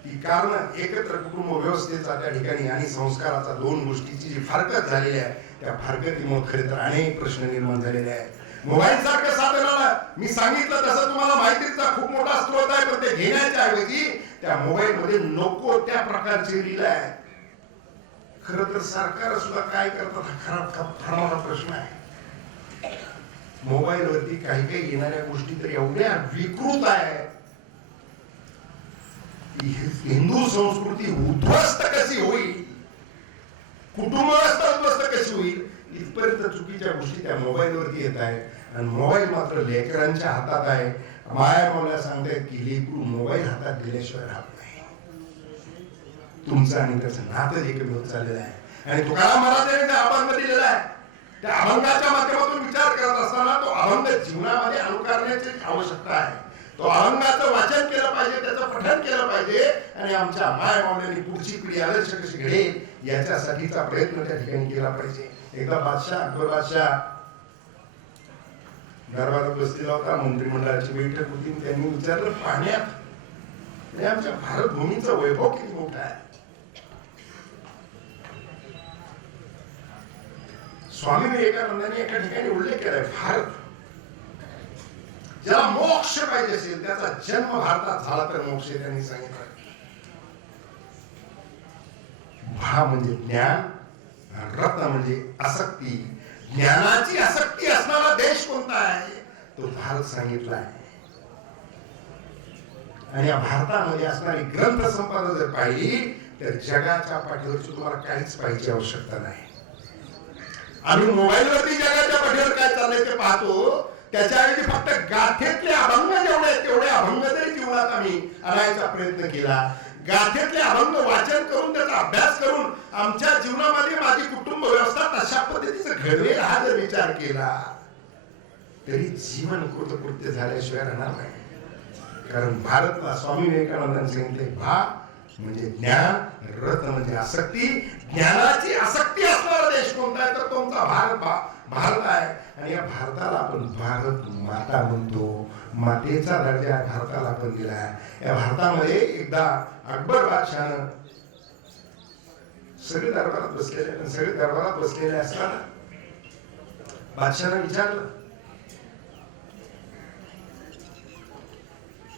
ती कारण एकत्र कुटुंब व्यवस्थेचा त्या ठिकाणी आणि संस्काराचा 2 गोष्टीची जी फारकत झालेली आहे त्या फारकतीमुळे खरे तर अनेक प्रश्न निर्माण झालेले आहेत. मोबाईल सारखं साधनाला मी सांगितलं तसं तुम्हाला माहितीचा खूप मोठा स्रोत आहे, पण ते घेण्याच्या ऐवजी त्या मोबाईल मध्ये नको त्या प्रकारची रील आहे. खरं तर सरकार सुद्धा काय करतात हा फार मोठा प्रश्न आहे. मोबाईल वरती काही काही येणाऱ्या गोष्टी तर एवढ्या विकृत आहेत. हिंदू संस्कृती उद्ध्वस्त कशी होईल, कुटुंब व्यवस्था उद्ध्वस्त कशी होईल, इथपर्यंत चुकीच्या गोष्टी त्या मोबाईल वरती येत आहेत. आणि मोबाईल मात्र लेकरांच्या हातात आहे. माया मला सांगतायत की लेकरू मोबाईल हातात दिल्याशिवाय राहत नाही. तुमचं आणि त्याचं नातं एकमेव होत चाललेलं आहे. आणि तुकाराम महाराजांनी त्या अभंग दिलेला आहे. त्या अभंगाच्या माध्यमातून विचार करत असताना तो अभंग जीवनामध्ये अनुकारण्याची आवश्यकता आहे. तो अभंगाचं वाचन केलं पाहिजे, त्याचं पठण केलं पाहिजे आणि आमच्या माय मावल्यांनी पुढची पिढी आदर्श कशी घडेल याच्यासाठीचा प्रयत्न त्या ठिकाणी केला पाहिजे. एकदा अकबर बादशाह दरबारात बसलेला होता. मंत्रिमंडळाची बैठक होती. त्यांनी विचारलं पाण्यात म्हणजे आमच्या भारत भूमीचं वैभव किती मोठं आहे. स्वामी विवेकानंदांनी एका ठिकाणी उल्लेख केलाय, भारत ज्याला मोक्ष पाहिजे असेल त्याचा जन्म भारतात झाला तर मोक्ष, त्यांनी सांगितलं. भा म्हणजे ज्ञान, रत्न म्हणजे आसक्ती. ज्ञानाची आसक्ती असणारा देश कोणता आहे तो भारत सांगितला आहे. आणि या भारतामध्ये असणारी ग्रंथ संपदा जर पाहिली तर जगाच्या पाठीवरची तुम्हाला काहीच पाहिजे आवश्यकता नाही. आम्ही मोबाईलवरती जगाच्या पाठीवर काय चाललंय ते पाहतो, त्याच्याऐवजी फक्त गाथेतले अभंग जेवढे आहेत तेवढे अभंग जरी जीवनात आम्ही आणायचा प्रयत्न केला, गाथेतले अभंग वाचन करून त्याचा अभ्यास करून आमच्या जीवनामध्ये माझी कुटुंब व्यवस्था तशा पद्धतीचं घडवेल हा जर विचार केला तरी जीवन कृतकृत्य झाल्याशिवाय राहणार नाही. कारण भारतला स्वामी विवेकानंदांनी सांगितले, भा म्हणजे ज्ञान, रत्न म्हणजे आसक्ती. ज्ञानाची आसक्ती असणारा देश कोणता आहे तर तुमचा भारत आहे. आणि या भारताला आपण भारत माता म्हणतो. मातेचा दर्जा भारताला आपण दिला आहे. या भारतामध्ये एकदा अकबर बादशहानं सगळे दरबारात बसलेले असताना बादशहानं विचारलं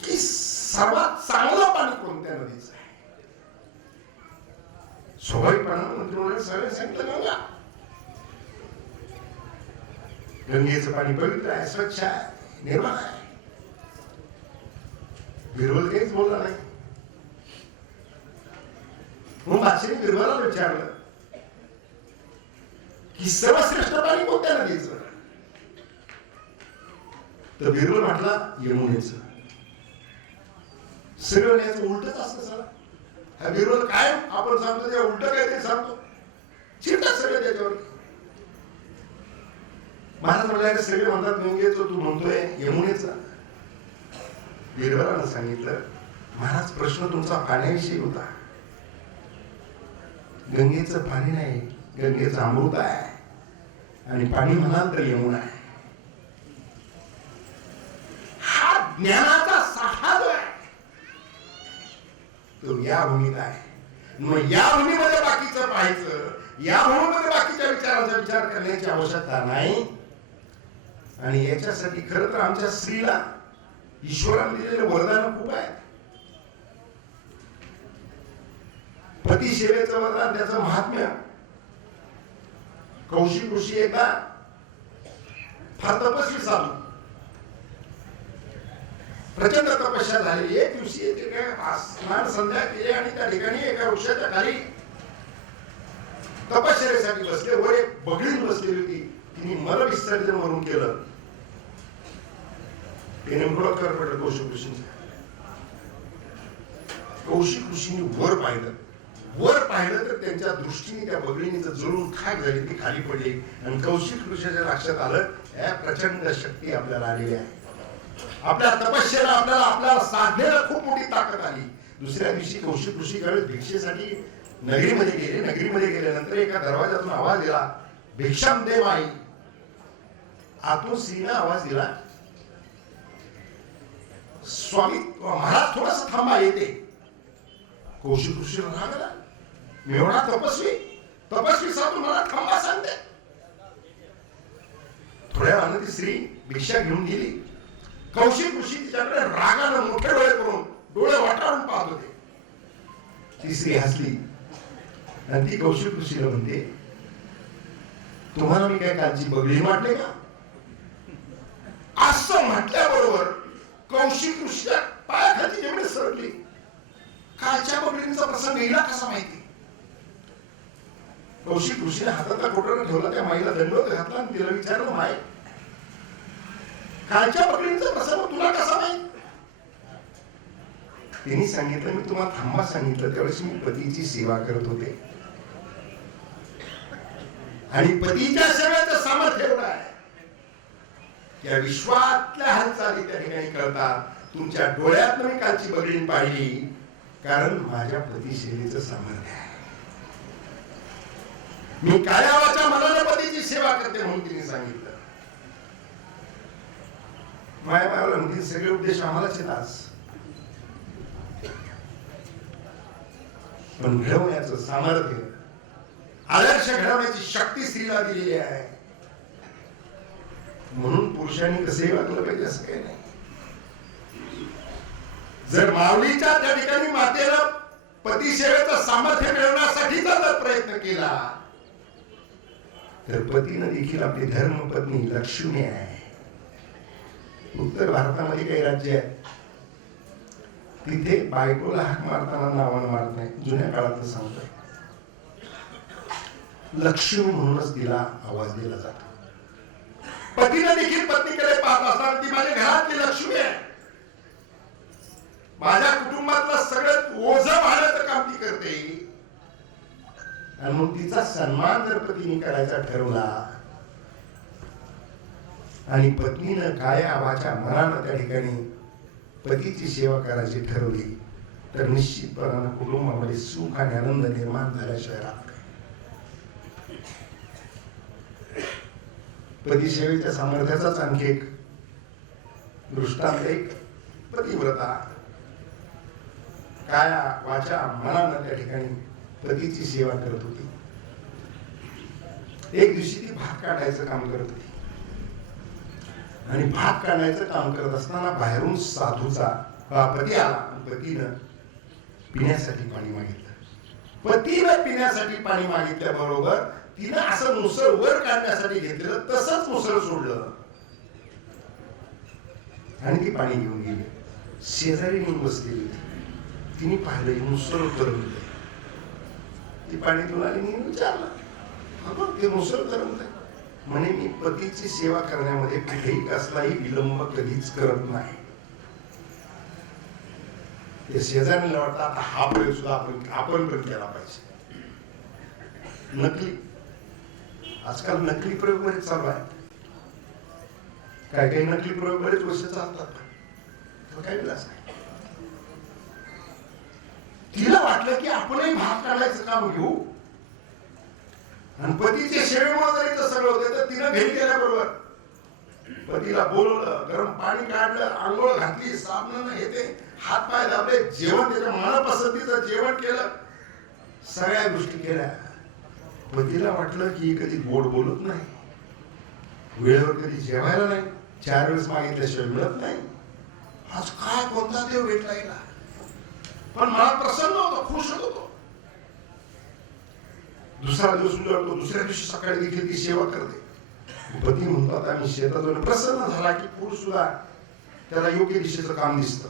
की सर्वात चांगलं पाणी कोणत्या नदीचं आहे. स्वाभाविकपणानं मंत्रिमंडळ सगळे सांगितलं गंगा. गंगेचं पाणी पवित्र आहे, स्वच्छ आहे, निर्मळ आहे. बिरबल काहीच बोलला नाही. मग बादशाने बिरबलाला विचारलं की सर्वश्रेष्ठ पाणी कोणत्या नदीचं. तर बिरबल म्हटला यमुनेचं. सगळं याचं उलटच असतं सर. हा बिरबल काय आपण सांगतो त्या उलट काहीतरी सांगतो, चिडतात सगळे त्याच्यावर. महाराज म्हटलं सगळे म्हणतात गंगेचं, तू म्हणतोय यमुनेचं. बिरबलानं सांगितलं, महाराज प्रश्न तुमचा पाण्याविषयी होता. गंगेचं पाणी नाही, गंगेचं अमृत आहे. आणि पाणी म्हणाल तर यमुना आहे. हा ज्ञानाचा साठा जो आहे तो या भूमीत आहे. मग या भूमीमध्ये बाकीचं पाहायचं, या भूमीमध्ये बाकीच्या विचारांचा विचार करण्याची आवश्यकता नाही. आणि याच्यासाठी खरं तर आमच्या स्त्रीला ईश्वराने दिलेले वरदान खूप आहे. पती सेवेचं वरदान, त्याचं महात्म्य. कौशिक ऋषी एकदा फार तपस्वी साधू, प्रचंड तपस्या झाली. एक दिवशी स्नान संध्या केली आणि त्या ठिकाणी एका वृक्षाच्या खाली तपश्चर्येसाठी बसले. वर एक बगळी बसलेली होती, तिने मल विसर्जन वरून केलं. त्याने मुळकर पडलं कौशिक ऋषींचं. कौशिक ऋषींनी वर पाहिलं तर त्यांच्या दृष्टीने त्या बगळीने जळून खाक झाली, ती खाली पडली. आणि कौशिक ऋषीच्या लक्षात आलं, या प्रचंड शक्ती आपल्याला आलेली आहे. आपल्या तपस्येला आपल्याला साधनेला खूप मोठी ताकद आली. दुसऱ्या दिवशी कौशिक ऋषी ज्यावेळेस भिक्षेसाठी नगरीमध्ये गेल्यानंतर एका दरवाजातून आवाज दिला, भिक्षाम दे माई. आतून स्त्रीनं आवाज दिला, स्वामी महाराज थोडस थांबा, येते. कौशिक ऋषी रागला, मी एवढा तपस्वी साधू मला थांबा सांगते. थोड्या वेळानं ती स्त्री भिक्षा घेऊन गेली. कौशिक ऋषी तिच्याकडे रागानं मोठे डोळे करून डोळे वाटारून पाहत होते. ती स्त्री हसली आणि ती कौशिक ऋषीला म्हणते, तुम्हाला मी काय कालची बगळी वाटले का. असं म्हटल्याबरोबर कौशिक ऋषीच्या पायाखाली जमीन सरकली. कालच्या बगळीचा प्रसंग हिला कसा माहिती. कौशिक ऋषीने हातातला कोटरा ठेवला, त्या माईला दंडवत घातला आणि तिला विचारलं, माई कालच्या बकरीचा प्रसंग तुला कसा माहित. तिने सांगितलं, मी तुम्हाला थांबा सांगितलं त्यावेळेस मी पतीची सेवा करत होते. आणि पतीच्या सेवेचं सामर्थ्य एवढं आहे या विश्वातल्या हालचाली त्या ठिकाणी करतात. तुमच्या डोळ्यात मी कालची बगळी पाहिली, कारण माझ्या पती सेवेचं सामर्थ्य आहे. मी कायावाच्या मनाने पतीची सेवा करते म्हणून तिने सांगितलं. माया बाळाला म्हणजे सगळे उद्देश आम्हालाच येतात. पण घडवण्याचं सामर्थ्य, आदर्श घडवण्याची शक्ती स्त्रीला दिलेली आहे. म्हणून पुरुषांनी कसंही वागलं पाहिजे असं काही नाही. जर माऊलीच्या त्या ठिकाणी मातेला पतिसेवेचं सामर्थ्य मिळवण्यासाठीचा जर प्रयत्न केला तर पतीनं देखील आपली धर्मपत्नी लक्ष्मी आहे. उत्तर भारतामध्ये काही राज्य आहेत तिथे बायकोला हाक मारताना नावानं मारत नाही. जुन्या काळातलं सांगतोय. लक्ष्मी म्हणूनच तिला आवाज दिला जातो. पतीनं देखील पत्नीकडे पाहत असताना ती माझ्या घरातली लक्ष्मी आहे, माझ्या कुटुंबातलं सगळं ओझं वाहण्याचं काम ती करते. आणि मग तिचा सन्मान जर पतीने करायचा ठरवला आणि पत्नीनं काया वाचा मनानं त्या ठिकाणी पतीची सेवा करायची ठरवली तर निश्चितपणानं कुटुंबामध्ये सुख आणि आनंद निर्माण झाल्याशिवाय राहत नाही. पतिसेवेच्या सामर्थ्याचाच आणखी एक दृष्टांत, एक पतिव्रता काया वाचा मनानं त्या ठिकाणी पतीची सेवा करत होती. एक दिवशी ती भात काढायचं काम करत होती आणि भात काढायचं काम करत असताना बाहेरून साधूचा पती आला. पतीनं पिण्यासाठी पाणी मागितलं. पतीनं पिण्यासाठी पाणी मागितल्याबरोबर तिनं असं मुसळ वर काढण्यासाठी घेतलेलं, तसंच मुसळ सोडलं आणि ती पाणी घेऊन गेली. शेजारी नेऊन बसलेली होती. तिने पाहिलं मुसळ उतरवलं. ती पाणी देऊन आली. मी विचारलं, अगं ते मुसळ करत आहे म्हणे. मी पतीची सेवा करण्यामध्ये कुठेही कसलाही विलंब कधीच करत नाही. ते शेजाऱ्यांना वाटतं आता हा प्रयोग सुद्धा आपण पण केला पाहिजे. नकली, आजकाल नकली प्रयोग बरेच चालू आहेत. काही काही नकली प्रयोग बरेच वर्ष चालतात, काही विलास नाही. तिला वाटलं की आपणही भात काढायचं काम घेऊ आणि पतीच्या सेवेमुळे जर इथं सगळं होतं तर तिनं घरी गेल्याबरोबर पतीला बोलवलं, गरम पाणी काढलं, आंघोळ घातली, साबणानं येते, हात पाय दाबले, जेवण त्याच्या मनपसंतीचं जेवण केलं, सगळ्या गोष्टी केल्या. पतीला वाटलं की कधी गोड बोलत नाही, वेळेवर कधी जेवायला नाही, 4 वेळेस मागितल्याशिवाय मिळत नाही. आज काय कोणता देव भेटला गेला. पण मला प्रसन्न होतो, खुश होतो. दुसरा दिवस उजाडतो, दुसऱ्या दिवशी सकाळी देखील ती सेवा करते. पती म्हणतात आम्ही शेतात जाऊन प्रसन्न झाला की पुरुष सुद्धा त्याला योग्य दिशेचं काम दिसतं.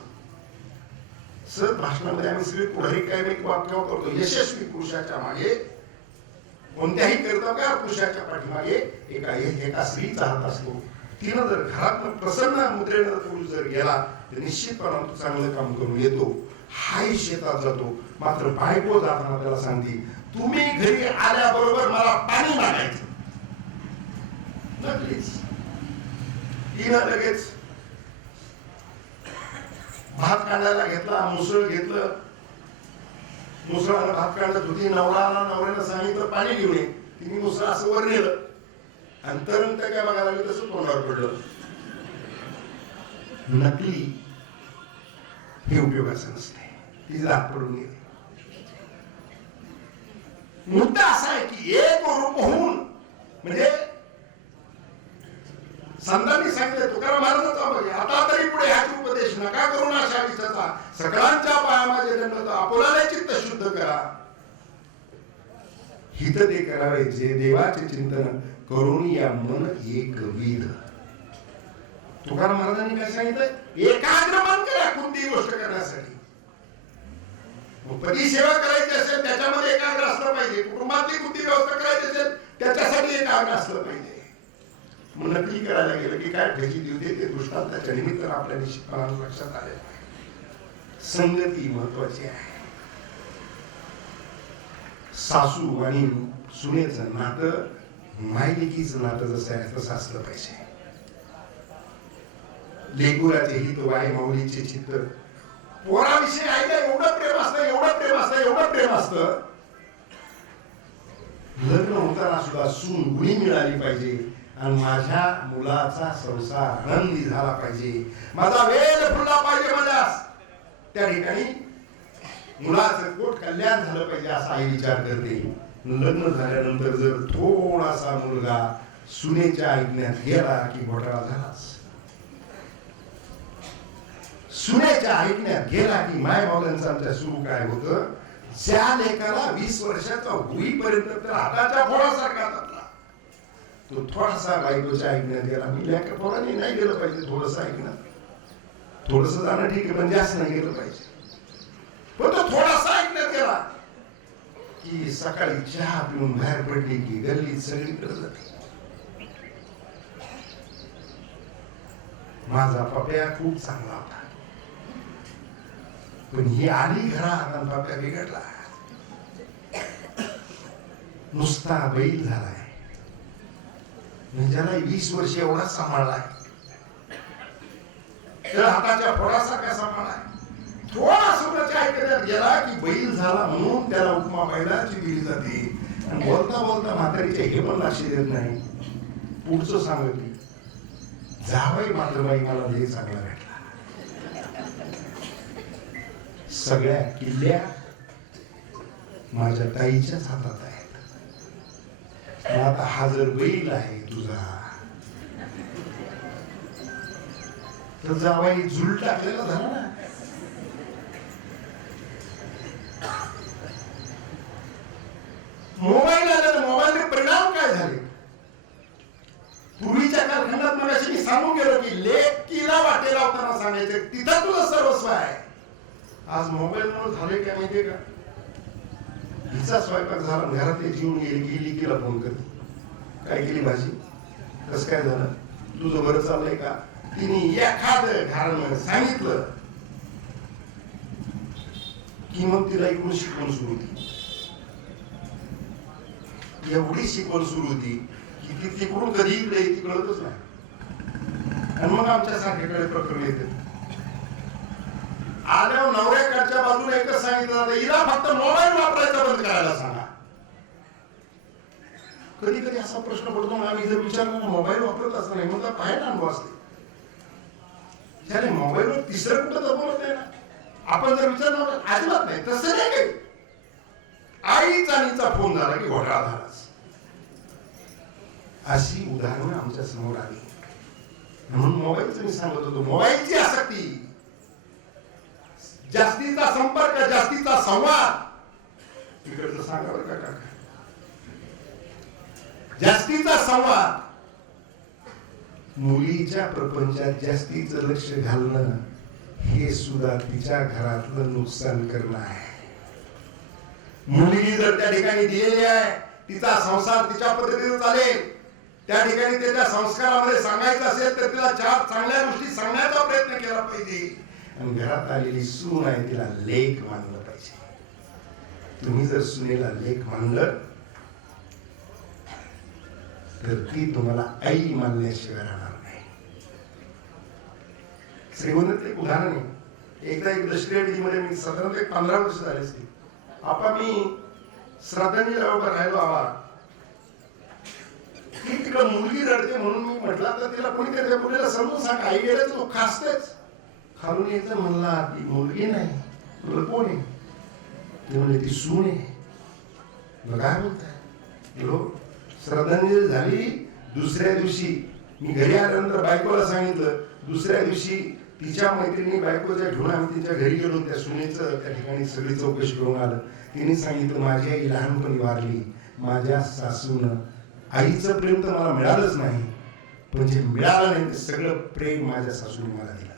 सर भाषणामध्ये आम्ही सगळे पुढारी काय वाक्य करतो, यशस्वी पुरुषाच्या मागे, कोणत्याही कर्तव्य पुरुषाच्या पाठीमागे एका स्त्रीचा हात असतो. तिनं जर घरात प्रसन्न मुद्रेनं पुरुष जर गेला तर निश्चितपणे तो चांगलं काम करून येतो. हाही शेतात जातो. मात्र बायको जाताना त्याला सांगते, तुम्ही घरी आल्याबरोबर मला पाणी मागायचं. नकलीच. तिनं लगेच भात काढायला घेतला, मुसळ घेतलं, मुसळाला भात काढत होती. नवऱ्यानं सांगितलं पाणी घेऊन ये. तिने मुसळ असं वर नेलं आणि तरुण त्या काय बघायला लागलं तसं तोंडावर पडलं. नकली हे उपयोगाचं नसते. तिचे हात पडून गेले. मुद्दा असा आहे की एक रूप होऊन, म्हणजे संतांनी सांगितलं, तुकाराम महाराजांचा बघे, आता तरी पुढे ह्याच उपदेश नका करू ना शाळेचा, सगळ्यांच्या पाया माझे दंड, आपुलाने चित्त शुद्ध करा. हित ते करावे जे देवाचे चिंतन करून या मन एकविध. तुकाराम महाराजांनी काय सांगितलं, एकाग्र मन करा कोणतीही गोष्ट करण्यासाठी. पती सेवा करायची असेल त्याच्यामध्ये एकाग्र असलं पाहिजे. कुटुंबातली कोणती व्यवस्था करायची असेल त्याच्यासाठी एकाग्र असलं पाहिजे. मग नकली करायला गेलं की काय फजिती होते ते दृष्टांताच्या निमित्तानं आपल्या निश्चितपणानं लक्षात आले. संगती महत्वाची आहे. सासू आणि सुनेचं नातं मायलेकीचं नातं जसं आहे तसं असलं पाहिजे. लेकुराचे हित वाय माऊलीचे चित्त. पोराविषयी आईला एवढं प्रेम असतं, एवढं प्रेम असतं, एवढं प्रेम असतं. लग्न होताना सुद्धा सून गुणी मिळाली पाहिजे आणि माझ्या मुलाचा संसार आनंदी झाला पाहिजे, माझा वेळ फुलला पाहिजे. माझ्या त्या ठिकाणी मुलाचं पोट कल्याण झालं पाहिजे असा आई विचार करते. लग्न झाल्यानंतर जर थोडासा मुलगा सुनेच्या ऐकण्यात गेला की घोटाळा झालाच. सुनेच्या ऐकण्यात गेला की मायबाबांचं आमच्या सुरू काय होतं, ज्या लेकाला 20 वर्षाचा होईपर्यंत तर हाताच्या फोडासारखा होता, तो थोडासा बायकोच्या ऐकण्यात गेला. मी लेकर पोरांनी नाही गेलं पाहिजे, थोडंसं ऐकणं, थोडंसं जाणं ठीक आहे, पण जास्त नाही गेलं पाहिजे. पण तो थोडासा ऐकण्यात गेला की सकाळी चहा पिऊन बाहेर पडली की गल्लीत सगळीकडे जाते. माझा पप्या खूप चांगला होता, पण ही आली घरात आणि पप्या बिघडला, नुसता बैल झालाय. ज्याला 20 वर्ष एवढा सांभाळलाय, त्याला हाताच्या फोडासारखा सांभाळलाय. थोडा स्वतःच्या ऐकण्यात गेला की बैल झाला म्हणून त्याला उपमा बैलाची दिली जाते. आणि बोलता बोलता म्हातारीचे हे पण लक्ष देत नाही. पुढचं सांगते, जावई मात्र बाई मला लई चांगला भेटला, सगळ्या किल्ल्या माझ्या ताईच्याच हातात आहेत. आता हा जर बैल आहे तुझा, तर जावई झुल टाकलेला झाला ना. मोबाईल आला तर मोबाईलचे परिणाम काय झाले. पूर्वीच्या कालखंडात मला मी सांगून गेलो की लेकीला वाटेला होताना सांगायचं तिथं तुझं सर्वस्व आहे. आज मोबाईल मुळे झाले काय माहितीये का, हिचा स्वयंपाक झाला, घरातले जीवन गेली, लेकीला फोन करते, काय केली भाजी, कसं काय झालं, तुझं बरं चाललंय का. तिने एखादं घरानं सांगितलं की मग तिला इकडून शिकवण सुरू होती. एवढी शिकवण सुरू होती की ती तिकडून कधी इकडे ती कळतच नाही. आणि मग आमच्या सारख्याकडे प्रकरण येते. आल्यावर नवऱ्याकडच्या बाजूला एकच सांगितलं जातं, हिला फक्त मोबाईल वापरायचा बंद करायला सांगा. कधी कधी असा प्रश्न पडतो, आम्ही जर विचारलं मोबाईल वापरत असं नाही म्हणता पाहायला अनुभव असते, त्याने मोबाईलवर तिसरं कुठं दबवत नाही ना. आपण जर विचारलं अजिबात नाही, तसं नाही काही. आईचा नीचा फोन झाला की घोटाळा झालाच. अशी उदाहरणं आमच्या समोर आली. म्हणून मोबाईलचं मी सांगत होतो, मोबाईलची आसक्ती, जास्तीचा संपर्क, जास्तीचा संवाद, तिकडचं सांगा बरं का काका, जास्तीचा संवाद, मुलीच्या प्रपंचात जास्तीचं लक्ष घालणं हे सुद्धा तिच्या घरातलं नुकसान करणं आहे. मुलगी जर त्या ठिकाणी दिलेली आहे, तिचा संसार तिच्या पद्धतीने चालेल, त्या ठिकाणी त्याच्या संस्कारामध्ये सांगायचं असेल तर तिला 4 चांगल्या गोष्टी सांगण्याचा प्रयत्न केला पाहिजे. आणि घरात आलेली सून आहे, तिला लेक मानलं पाहिजे. तुम्ही जर सुनेला लेक मानलं तर ती तुम्हाला आई मानल्याशिवाय राहणार नाही. श्रीगोंद्यात एक उदाहरण आहे. एकदा एक दशरेडीमध्ये मी साधारणतः 15 वर्ष झाले असते, आपण मी श्रद्धांजली राहिलो आवा, की तिकडं मुलगी रडते म्हणून मी म्हटलं तर तिला कोणी त्याच्या मुलीला समजून सांग, आई गेल्याच दुःख असतेच. खालून यायचं म्हणला, ती मुलगी नाही, तुला कोण आहे, ते म्हणले ती सून आहे. काय बोलताय. श्रद्धांजली झाली. दुसऱ्या दिवशी मी घरी आल्यानंतर बायकोला सांगितलं. दुसऱ्या दिवशी तिच्या मैत्रिणी बायकोच्या घेऊन आम्ही तिच्या घरी गेलो. त्या सुनेचं त्या ठिकाणी सगळी चौकशी करून आलं. तिने सांगितलं, माझी आई लहानपणी वारली, माझ्या सासून आईचं प्रेम तर मला मिळालंच नाही, पण जे मिळालं नाही ते सगळं प्रेम माझ्या सासूने मला दिलं.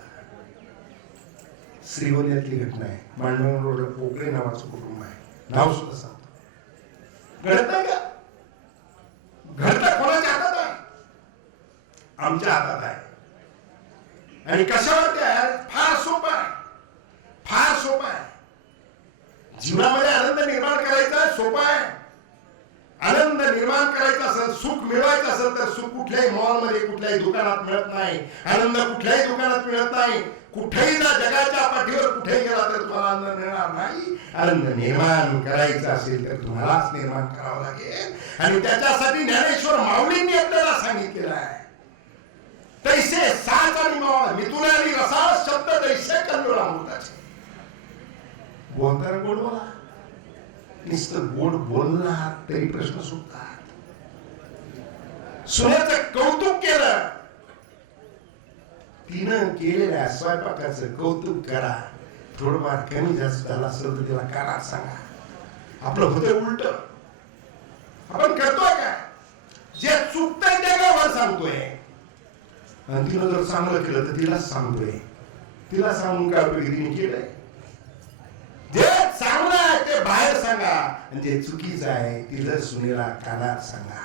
श्रीगोंद्यातली घटना आहे. मांडवण रोड पोकळे नावाचं कुटुंब आहे, नाव सुद्धा सांगतो. घडत नाही का, घडतं कोणाच्या हातात आहे, आमच्या हातात आहे. आणि कशावरती आहे, फार सोपं आहे, फार सोपं आहे. जीवनामध्ये आनंद निर्माण करायचा सोपं आहे. आनंद निर्माण करायचा असेल, सुख मिळवायचं असेल तर सुख कुठल्याही मॉलमध्ये, कुठल्याही दुकानात मिळत नाही. आनंद कुठल्याही दुकानात मिळत नाही. कुठेही जा, जगाच्या पाठीवर कुठेही गेला तर तुम्हाला आनंद मिळणार नाही. आनंद निर्माण करायचा असेल तर तुम्हालाच निर्माण करावं लागेल. आणि त्याच्यासाठी ज्ञानेश्वर माऊलींनी आपल्याला सांगितलेलं आहे, तैसे साच आणि मावळ मिथुन आणि रसाळ शब्द तैसे कल्लोळ अमृताचे. बोलता जरा गोड बोला. नुसतं गोड बोलणार तरी प्रश्न सुटतात. सुनेचं कौतुक केलं, तिनं केलेल्या स्वयंपाकाचं कौतुक करा. थोडंफार कमी जास्त झाला असेल तर तिला कारण सांगा. आपलं होतंय उलट. आपण करतोय का जे चुकतंय त्या गावाला सांगतोय, आणि तिनं जर चांगलं केलं तर तिला सांगतोय. तिला सांगून काय उपयोग, तिने केलंय. जे चांगलं आहे ते बाहेर सांगा, आणि जे चुकीचं आहे तिला सुनेला कानात सांगा.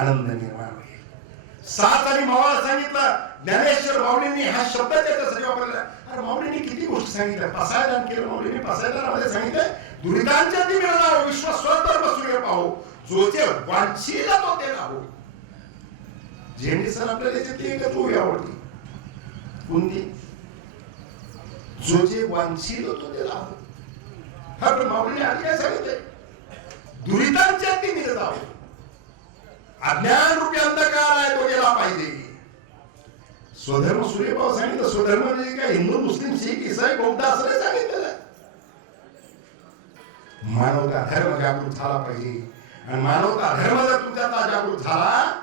आनंद निर्माण होईल. सात आणि मावळा सांगितलं. ज्ञानेश्वर माऊलींनी हा शब्द त्याच्यासाठी वापरला. अरे माऊलींनी किती गोष्टी सांगितल्या. पासायदान केलं माऊलींनी. पासायदानामध्ये सांगितलंय दुरितांच्या ती मिळणार विश्व स्वतंत्र बसून पाहू, जो जे वांछीला तो ते लावू. झेंडे सर आपल्याला त्याच्यातली एकच ओवी आवडती. कोणती? जो जे वांछील तो ते लावू. हा पण माऊलीने आधी काय सांगितलंय? दुरितांच्या ती मिळ जाऊ. अज्ञान रूपी अंधकार आहे तो गेला पाहिजे. स्वधर्म सूर्यभाव सांगितलं. स्वधर्म म्हणजे काय? हिंदू मुस्लिम शीख ईसाई बौद्ध असं नाही सांगितलेलं. मानवता धर्म जागृत झाला पाहिजे. आणि मानवता धर्म जर तुमच्यात जागृत झाला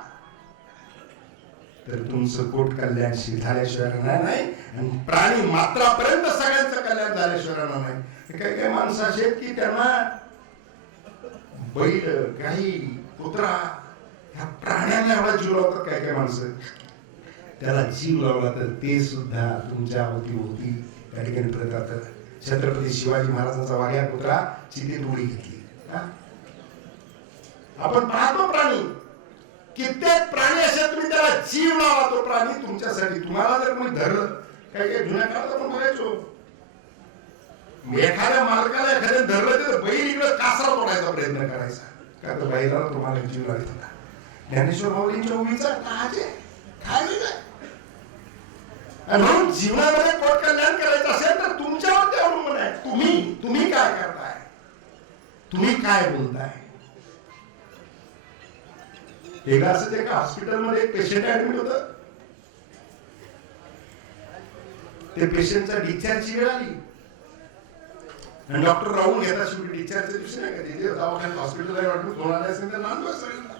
तर तुमचं कोट कल्याणशील झाल्याशिवाय राहणार नाही. आणि प्राणी मात्रापर्यंत सगळ्यांचं कल्याण झाल्याशिवाय राहणार नाही. काही काही माणसं असे आहेत की त्यांना बैल, गाई, कुत्रा ह्या प्राण्यांना एवढा जीव लावतात. काय काय माणसं त्याला जीव लावला तर ते सुद्धा तुमच्या अवतीभोवती त्या ठिकाणी प्रतात. छत्रपती शिवाजी महाराजांचा वाघ्या कुत्रा चितेत उडी घेतली. आपण पाहतो प्राणी, कित्येक प्राणी असे तुम्ही त्याला जीव लावा, तो प्राणी तुमच्यासाठी. तुम्हाला जर कोणी धरलं, काही काही जुन्या काळात आपण बघायचो, एखाद्या मालकाला एखाद्या धरलं तर बैल इकडे कासरा तोडायचा प्रयत्न करायचा, का तर बैलाला तुम्हाला जीव लागत होता. ज्ञानेश्वर माऊलींच्या उभीचा काय वेगळं. म्हणून जीवनामध्ये कोट कल्याण करायचं असेल तर तुमच्यावर ते अवलंबून आहे. तुम्ही काय करताय, तुम्ही काय बोलताय. एकदा असं एका हॉस्पिटलमध्ये एक पेशंट ऍडमिट होतं. ते पेशंटचा डिस्चार्जची वेळ आली आणि डॉक्टर राहून घेतात. शेवटी डिस्चार्जच्या दिवशी नाही का, तिथे दवाखान्यात हॉस्पिटलला ऍडमिट होणार असेल तर नांदवा सगळ्यांना.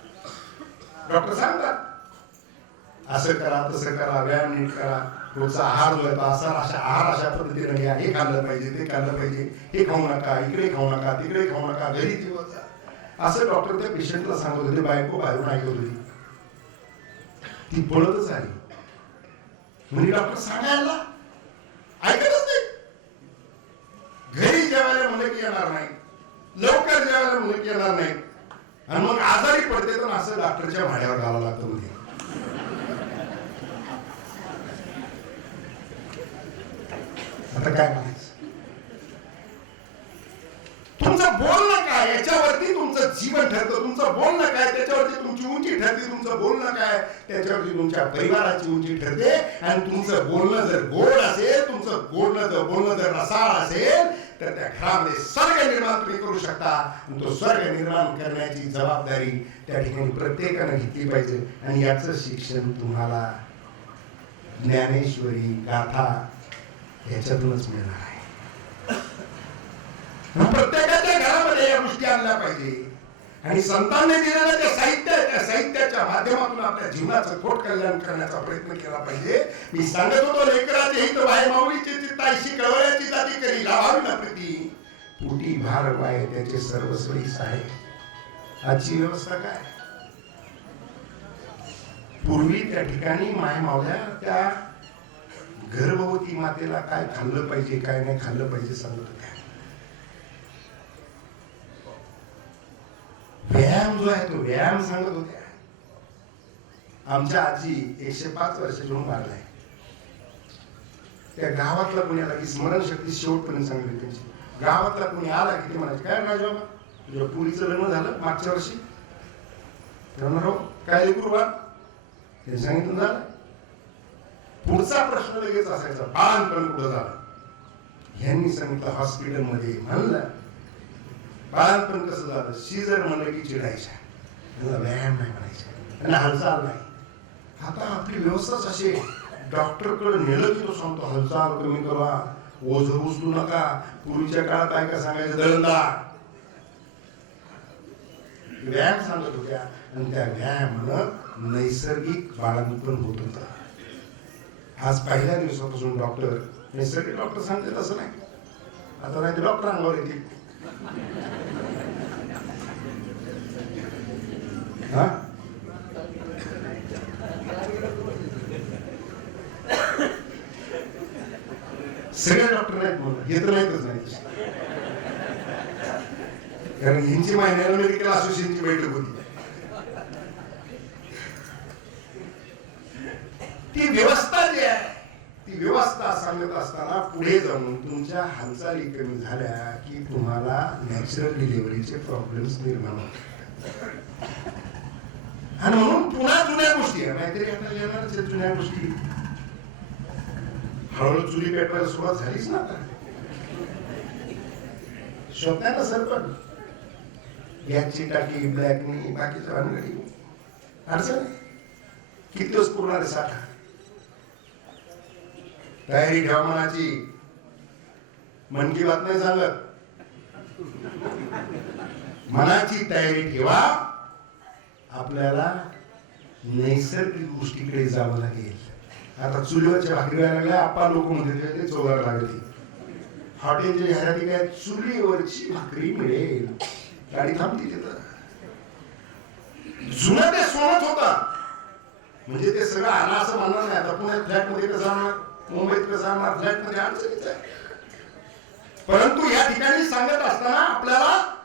डॉक्टर सांगतात असं करा, तसं करा, व्यायाम नीट करा, रोजचा आहार जो आहे अशा आहार अशा पद्धतीने घ्या, हे खाल्लं पाहिजे, ते खाल्लं पाहिजे, हे खाऊ नका, इकडे खाऊ नका, तिकडे खाऊ नका, घरी दिवस असं डॉक्टर त्या पेशंटला सांगत होते. बायको बाहेरून ऐकत होती. ती पळतच आली. म्हणजे डॉक्टर सांगायला ऐकतच नाही. घरी जेवायला मुलं की येणार नाही, लवकर जेवायला मुलं की येणार नाही, आणि मग आजारी पडते तर असं डॉक्टरच्या भाड्यावर घालावं लागतं. म्हणजे आता काय म्हणायचं. तुमचं बोलणं काय याच्यावरती तुमचं जीवन ठरतं. तुमचं बोलणं काय त्याच्यावरती तुमची उंची ठरते. तुमचं बोलणं काय त्याच्यावरती तुमच्या परिवाराची उंची ठरते. आणि तुमचं बोलणं जर गोड असेल, तुमचं बोलणं जर रसाळ असेल तर त्या घरामध्ये स्वर्ग निर्माण तुम्ही करू शकता. तो स्वर्ग निर्माण करण्याची जबाबदारी त्या ठिकाणी प्रत्येकानं घेतली पाहिजे. आणि याचं शिक्षण तुम्हाला ज्ञानेश्वरी गाथा याच्यातूनच मिळणार आहे. प्रत्येकाच्या घरामध्ये या गोष्टी आणल्या पाहिजे. आणि संतांनी दिलेलं जे साहित्य आहे त्या साहित्याच्या माध्यमातून आपल्या जीवनाचं कोट कल्याण करण्याचा प्रयत्न केला पाहिजे. मी सांगत होतो, लेकराचे हित वाय माऊलीची चित्ताशी कळवळ्याची जाती करी लावावी ना प्रीती, पोटी भार वाय त्याचे सर्वस्वीस आहे. आजची व्यवस्था काय. पूर्वी त्या ठिकाणी माय मावल्या त्या गर्भवती मातेला काय खाल्लं पाहिजे, काय नाही खाल्लं पाहिजे सांगत होत्या. व्यायाम जो आहे तो व्यायाम सांगत होत्या. आमच्या आजी 105 वर्षाची होऊन वारलाय. त्या गावातला कोणी आला की स्मरणशक्ती शेवटपर्यंत सांगली त्यांची. गावातला कोणी आला की ते म्हणायचे, काय राजबाबा तुझ्या पुरीचं लग्न झालं मागच्या वर्षी. हो काय लेकरू बा, ते सांगितलं झालं. पुढचा प्रश्न लगेच असायचा, बाळंतपण कुठं झालं. ह्यांनी सांगितलं हॉस्पिटलमध्ये. म्हणलं बाळंतपण कसं झालं. सीझर म्हणलं की चिडायच्या, व्यायाम नाही म्हणायचा, त्यांना हालचाल नाही. आता आपली व्यवस्थाच अशी, डॉक्टरकडे नेलं की तो सांगतो हालचाल कमी करा, ओझं उचलू नका. पूर्वीच्या काळात काय का सांगायचं, दळणदार व्यायाम सांगत होत्या आणि त्या व्यायामानं नैसर्गिक बाळंतपण होत होतं. आज पहिल्या दिवसापासून डॉक्टर नैसर्गिक डॉक्टर सांगतात असं नाही. आता नाही ते डॉक्टर अंगावर येतील. हा सगळे डॉक्टर नाहीत म्हणून हे तर नाहीतच नाही. कारण यांची महिन्याला मेडिकल असोसिएशनची बैठक होती. ती व्यवस्था जी आहे ती व्यवस्था सांगत असताना पुढे जाऊन तुमच्या हालचाली कमी झाल्या की तुम्हाला नॅचरल डिलिव्हरीचे प्रॉब्लेम्स निर्माण होतात. आणि म्हणून पुन्हा जुन्या गोष्टी आहे, नाहीतरी आता येणारच जुन्या गोष्टी. हळूहळू चुली पेटवायला सुरुवात झालीच ना. आता शोधण्याला सरपण गॅसची टाकी, ब्लॅकनी, बाकीच्या भानगडी अडचण. किती दिवस पुरणार साठा. तयारी ठेवा मनाची. मन की बात नाही सांगत, मनाची तयारी ठेवा. आपल्याला नैसर्गिक गोष्टीकडे जावं लागेल. आता चुलीवरच्या भाकरी व्हायला लागल्या. आपण लोक म्हणते ते चोगायला लागली. हॉटेलच्या जाहिराती काय, चुलीवरची भाकरी मिळेल, गाडी थांबती तिथं. जुनं ते सोनच होता. म्हणजे ते सगळं आला असं म्हणणार नाही. आता पुण्यात फ्लॅट मध्ये कसं आणणार, मुंबईत कसं आणणार, फ्लॅट मध्ये अडचणीच आहे. परंतु या ठिकाणी सांगत असताना आपल्याला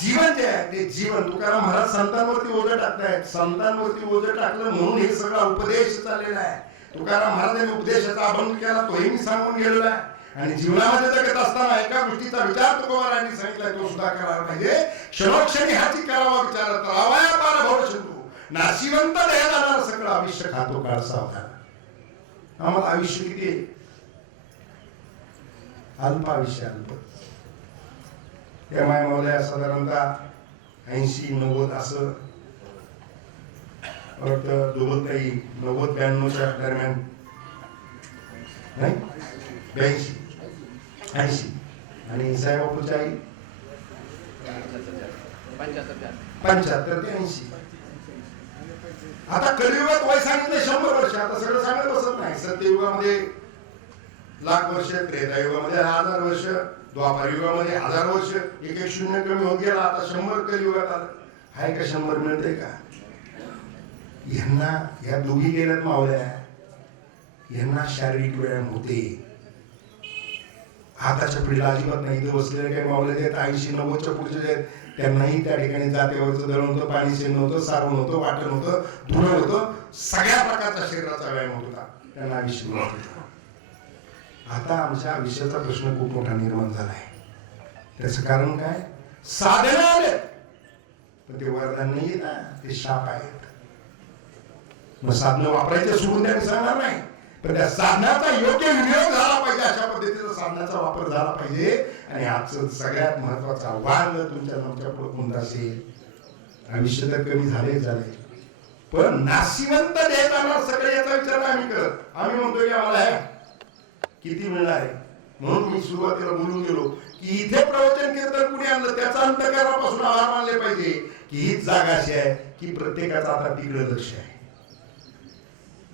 जीवन जे आहे ते जीवन, तुकाराम महाराज संतांवरती ओझं टाकतायत. संतांवरती ओझं टाकलं म्हणून हे सगळा उपदेश चाललेला आहे. तुकाराम महाराजांनी उपदेशाचा अभंग केला, तोही मी सांगून गेलेला आहे. आणि जीवनामध्ये जगत असताना एका गोष्टीचा विचार तुकोबारायांनी सांगितलाय, तो सुद्धा करायला पाहिजे. क्षणोक्षणी ह्याची करावा विचार. तळावाया पार भव शंभू, नाशिवंत देह जाणार सगळं आयुष्य खातो काळ सावधान. आम्हाला आयुष्य किती आहे? अल्प आयुष्य, अल्प. त्या मायमावल्या साधारणतः 80-90 असं वाटतं. दोघंही 90-92च्या दरम्यान नाही, 82-80. आणि साईबापूच्या आई 75 ते 80. आता कलियुगात वय सांगितलं 100 वर्ष. आता सगळं सांगत बसत नाही. सत्ययुगामध्ये लाख वर्ष, त्रेतायुगामध्ये 1000 वर्ष, द्वापार युगामध्ये 1000 वर्ष, एक शून्य कमी होत गेला. आता 100 कलियुगात आलं. हाय का 100 मिळते का? यांना ह्या दोघी गेल्यात मावल्या, यांना शारीरिक व्यायाम होते. आताच्या पिढीला अजिबात नाही. इथे बसलेले काही मावले आहेत 80-90च्या पुढचे आहेत, त्यांनाही त्या ठिकाणी जातेवरचं दळण होतं, पाणी शेण होतं, सारवण होतं, वाटण होतं, धुणं होतं, सगळ्या प्रकारचा शरीराचा व्यायाम होत होता. त्यांना आयुष्य मिळत होतं. आता आमच्या आयुष्याचा प्रश्न खूप मोठा निर्माण झालाय. त्याचं कारण काय? साधनं आले, पण ते वरदान नाही ना, ते शाप आहेत. मग साधनं वापरायचे सोडून त्यांनी सांगणार नाही, पण त्या साधनाचा योग्य विनियोग झाला पाहिजे. अशा पद्धतीचा साधनाचा वापर झाला पाहिजे. आणि आजचं सगळ्यात महत्वाचा वांग तुमच्या आमच्या पुढे कोणता असेल. आयुष्य तर कमी झाले, पण नाशिवंत देत आणणार सगळे याचा विचार आम्ही करत. आम्ही म्हणतो की आम्हाला आहे किती मिळणार आहे. म्हणून मी सुरुवातीला बोलून गेलो की इथे प्रवचन कीर्तन कुणी आणलं त्याचा अंतःकरणापासून आभार मानले पाहिजे. की हीच जागा अशी आहे की प्रत्येकाचं आता तिकडे लक्ष आहे.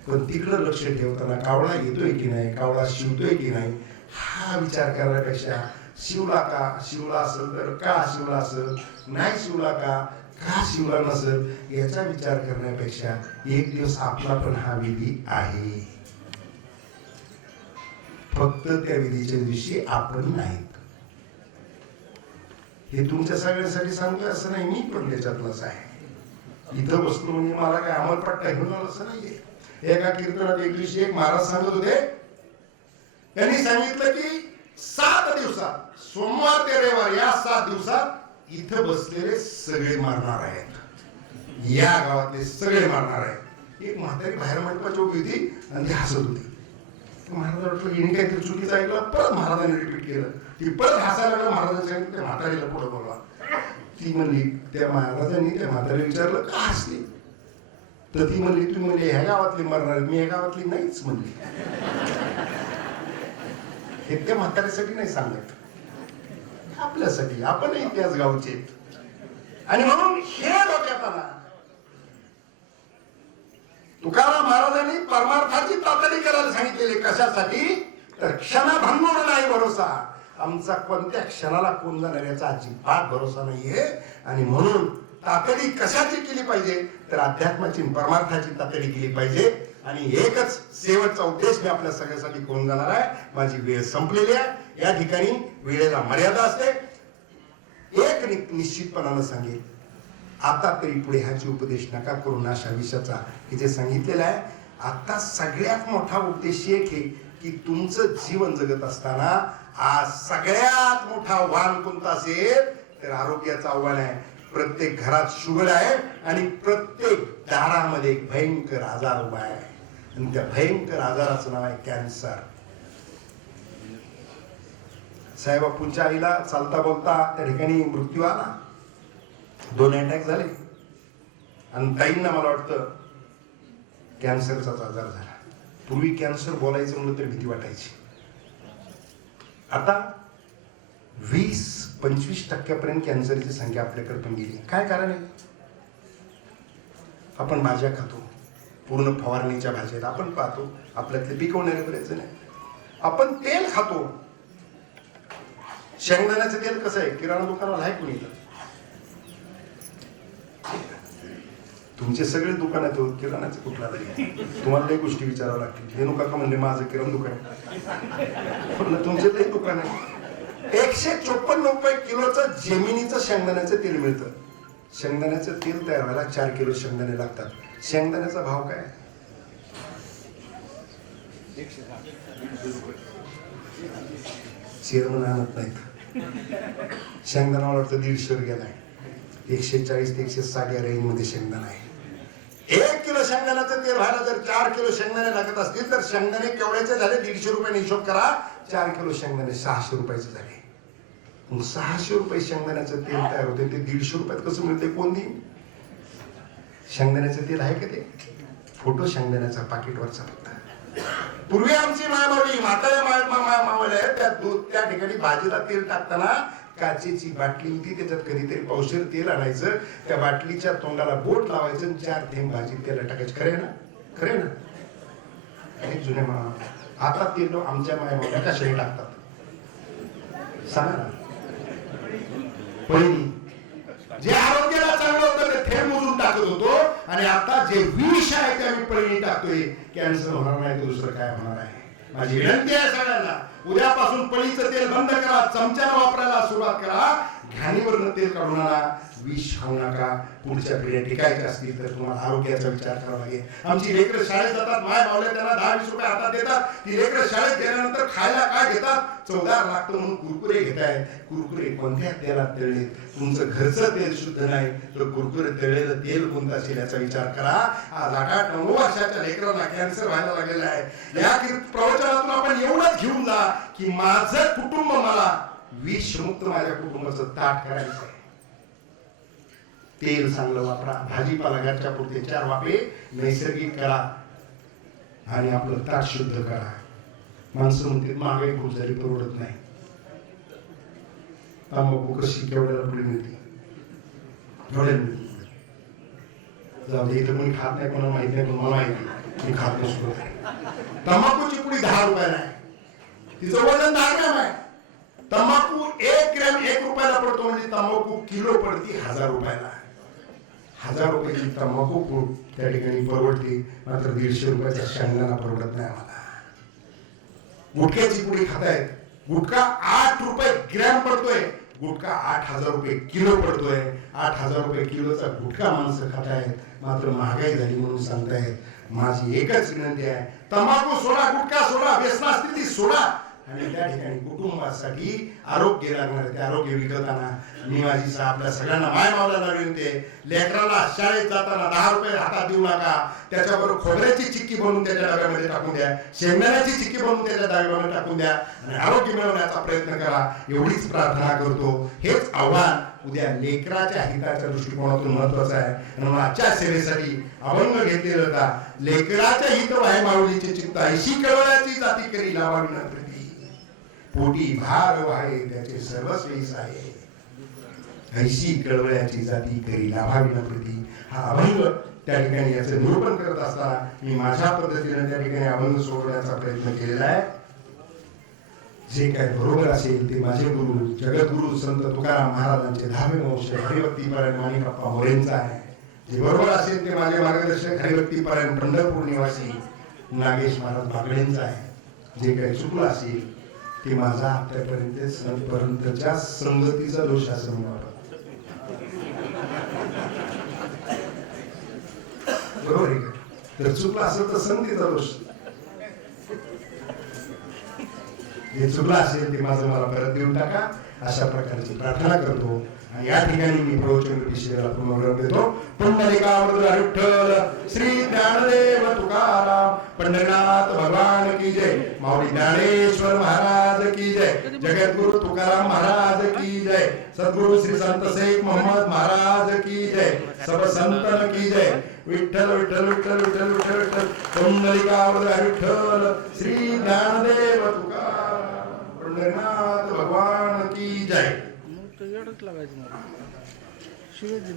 पण तिकडं लक्ष ठेवताना कावळा येतोय की नाही, कावळा शिवतोय की नाही, हा विचार करण्यापेक्षा शिवला का, शिवला असेल तर का शिवला असेल, नाही शिवला का शिवला नसेल, याचा विचार करण्यापेक्षा एक दिवस आपला पण हा विधी आहे. फक्त त्या विधीच्या दिवशी आपण नाहीत. हे तुमच्या सगळ्यांसाठी सांगतोय असं नाही, मी पण त्याच्यातलंच आहे. इथं बसलो म्हणजे मला काय अमलपट्टा घेऊन आलं असं नाहीये. एका कीर्तनात एक दिवशी एक महाराज सांगत होते, त्यांनी सांगितलं की 7 दिवसात, सोमवार ते रविवार या 7 दिवसात इथं बसलेले सगळे मारणार आहेत. या गावातले सगळे मारणार आहेत. एक म्हातारी बाहेर मंडपाची उभी होती आणि ती हसत होती. महाराज वाटलं हिने काहीतरी चुकीचं ऐकलं. परत महाराजांनी रिपीट केलं. ती परत हसायला लागलं. महाराजांनी सांगितलं त्या म्हातारीला पुढे बोलवा. ती म्हणली, त्या महाराजांनी त्या म्हातारीला विचारलं का हसली, तर ती म्हणली तुम्ही म्हणजे ह्या गावातली मरणार, मी ह्या गावातली नाहीच म्हणली. हे त्या म्हाताऱ्यासाठी नाही सांगत, आपल्यासाठी. आपणही त्याच गावचे. आणि म्हणून हे डोक्यात आला. तुकाराम महाराजांनी परमार्थाची तातडी करायला सांगितलेली. कशासाठी? तर क्षणभंगूर नाही भरोसा. आमचा कोणत्या क्षणाला कोण जाणार याचा अजिबात भरोसा नाहीये. आणि म्हणून तातडी कशाची केली पाहिजे? तर अध्यात्माची परमार्थाची तातडी केली पाहिजे. आणि एकच शेवटचा उद्देश मी आपल्या सगळ्यासाठी करून जाणार आहे. माझी वेळ संपलेली आहे. या ठिकाणी वेळेला मर्यादा असते. एक निश्चितपणानं सांगेल, आता तरी पुढे ह्याची उपदेश नका करू नाशा विषयाचा, की जे सांगितलेलं आहे. आता सगळ्यात मोठा उद्देश एक आहे की तुमचं जीवन जगत असताना आज सगळ्यात मोठा आव्हान कोणतं असेल तर आरोग्याचं आव्हान आहे. प्रत्येक घरात शुगर आहे आणि प्रत्येक दारामध्ये एक भयंकर आजार उभा आहे. आणि त्या भयंकर आजाराचं नाव आहे कॅन्सर. साईबापूंच्या आईला चालता बोलता त्या ठिकाणी मृत्यू आला. 2 अटॅक झाले. आणि ताईंना मला वाटतं कॅन्सरचाच आजार झाला. पूर्वी कॅन्सर बोलायचं म्हणलं तर भीती वाटायची. आता 20-25% कॅन्सरची संख्या आपल्याकडे पण गेली. काय कारण आहे? आपण भाज्या खातो, पूर्ण फवारणीच्या भाज्या आपण पाहतो. आपल्यातले पिकवणारे बरेच जण. आपण तेल खातो. शेंगदाण्याचं तेल कसं आहे? किराणा दुकानाला आहे कोणी? तुमचे सगळे दुकान आहेत. किराणाचं कुठला तरी तुम्हाला लई गोष्टी विचारावं लागतील. रेणू काका म्हणले माझं किराणा दुकान आहे. तुमचे लई दुकान आहे. 154 रुपये किलोचं जमिनीचं शेंगदाण्याचं तेल मिळतं. शेंगदाण्याचं तेल तयार व्हायला 4 किलो शेंगदाणे लागतात. शेंगदाण्याचा भाव काय? 160 चेअरमन आणत नाहीत. शेंगदाणा वाटतं 150 गेलाय. 140 ते 160 या रेंज मध्ये शेंगदाणा आहे. 1 किलो शेंगदाण्याचं तेल व्हायला जर 4 किलो शेंगदाणे लागत असतील तर शेंगदाणे केवढ्याचे झाले? 150 रुपयाने हिशोब करा. 4 किलो शेंगदाणे 600 रुपयाचे झाले. मग 600 रुपये शेंगदाण्याचं तेल तयार होते. ते 150 रुपयात कसं मिळते? कोण देईल? शेंगदाण्याचं तेल आहे का? ते फोटो शेंगदाण्याचा पाकिटवरचा फक्त. पूर्वी आमची मायमावली म्हाताऱ्या मावल्या त्या ठिकाणी भाजीला तेल टाकताना काचेची बाटली होती. त्याच्यात कधीतरी पावशेर तेल आणायचं. त्या बाटलीच्या तोंडाला बोट लावायचं आणि 4 थेंब भाजी तेल टाकायचे. खरे ना? खरे ना? अनेक जुने मा. आता तेल आमच्या मायमावल्या कशाही टाकतात सांगा ना? पहिली जे आरोग्याला चांगलं होतं ते थेंब मोजून टाकत होतो. आणि आता जे विष आहे ते आम्ही पहिली टाकतोय. कॅन्सर होणार नाही तर दुसरं काय होणार आहे? माझी विनंती आहे सगळ्यांना, उद्यापासून पळीचं तेल बंद करा. चमच्यानं वापरायला सुरुवात करा. घाणीवरनं तेल काढून आणा. विष खाऊ नका. पुढच्या पिढ्या टिकायच्या असतील तर तुम्हाला आरोग्याचा विचार करावा लागेल. आमची लेकरं शाळेत जातात. माय मावल्या त्यांना 10-20 रुपये हातात देतात. ती लेकरं शाळेत गेल्यानंतर खायला काय घेतात? चवदार लागतं म्हणून कुरकुरे घेतायत. कुरकुरे कोणत्या तेलात तळले? तुमचं घरचं तेल शुद्ध नाही तर कुरकुरे तळलेलं तेल कोणतं असेल याचा विचार करा. आज 8-9 वर्षाच्या लेकरांना कॅन्सर व्हायला लागलेला आहे. या प्रवचनातून आपण एवढंच घेऊन जा की माझं कुटुंब मला विषमुक्त माझ्या कुटुंबाचं ताट करायचं आहे. तेल चांगलं वापरा. भाजीपाला घरच्या पुरते 4 वाफे नैसर्गिक करा आणि आपलं ताट शुद्ध करा. माणसं म्हणते महागाई खूप झाली, परवडत नाही. तंबाखू कशी केवढ्याला पुढे मिळते? एवढ्या मिळते. जाऊ दे. इथं कोणी खात नाही, कोणाला माहित नाही, पण मला माहिती मी खात नसतो. तंबाखूची पुडी 10 रुपयाला आहे. तिचं वजन 10 ग्रॅम आहे. तंबाखू 1 ग्रॅम 1 रुपयाला पडतो. म्हणजे तंबाखू किलो पडती 1000 रुपयाला. 1000 रुपयाची तंबाखू त्या ठिकाणी परवडते. मात्र 150 रुपयाचा शेंगदाणा परवडत नाही आम्हाला. गुटख्याची पुडी खातायत. गुटखा 8 रुपये ग्रॅम पडतोय. गुटखा 8000 रुपये किलो पडतोय. 8000 रुपये किलोचा गुटखा माणसं खातायत. मात्र महागाई झाली म्हणून सांगतायत. माझी एकच विनंती आहे, तंबाखू सोडा, गुटखा सोडा, व्यसनास्थिती सोडा आणि त्या ठिकाणी कुटुंबासाठी आरोग्य लागणार ते आरोग्य विकताना मी माझी आपल्या सगळ्यांना माय मावल्याला विनंती आहे. लेकराला शाळेत जाताना 10 रुपये हातात देऊ नका. त्याच्याबरोबर खोबऱ्याची चिक्की बनवून त्याच्या डब्यामध्ये टाकून द्या. शेंगदाण्याची चिक्की बनवून त्याच्या डब्यामध्ये टाकून द्या आणि आरोग्य मिळवण्याचा प्रयत्न करा. एवढीच प्रार्थना करतो. हेच आव्हान उद्या लेकराच्या हिताच्या दृष्टिकोनातून महत्वाचं आहे. आणि आजच्या सेवेसाठी अभंग घेतलेला होता. लेकराच्या हित वाय माऊलीचे चित्त ऐशी कळवळ्याची जाती करी लावावी ना प्रीती. पोटी भार वाहे त्याचे सर्वस्वीस आहे. ऐशी कळवळ्याची जाती करी लाभावी न प्रती. हा अभंग त्या ठिकाणी याचं निरूपण करत असताना मी माझ्या पद्धतीने त्या ठिकाणी अभंग सोडवण्याचा प्रयत्न केलेला आहे. जे काय बरोबर असेल ते माझे गुरु जगद्गुरु संत तुकाराम महाराजांचे 10वे वंश हरिभक्तीपरायण माणिकप्पा मोरेंचा आहे. जे बरोबर असेल ते माझे मार्गदर्शक हरिभक्तीपरायण पंढरपूर निवासी नागेश महाराज बागडेंचा आहे. जे काही चुकलं असेल ते माझा आतापर्यंतच्या संगतीचा दोष असं मी वाटतो. बरोबर आहे का? तर चुकलं असेल तर संगतीचा दोष. जे चुकलं असेल ते माझं मला परत देऊन टाका अशा प्रकारची प्रार्थना करतो. आणि या ठिकाणी मी प्रवचन विषयाला पुनर्विराम देतो. पुंडलिकावरद विठ्ठल श्री ज्ञानदेव तुकाराम पंढरीनाथ भगवान की जय. माऊली ज्ञानेश्वर महाराज की जय. जगद्गुरु तुकाराम महाराज की जय. सद्गुरु श्री संत शेख मोहम्मद महाराज की जय. सब संतन की जय. विठ्ठल विठ्ठल विठ्ठल विठ्ठल विठ्ठल विठ्ठल. पुंडलिकावरद विठ्ठल श्री ज्ञानदेव तुकाराम पंढरीनाथ भगवान की जय. लागायचं मला शिवाजी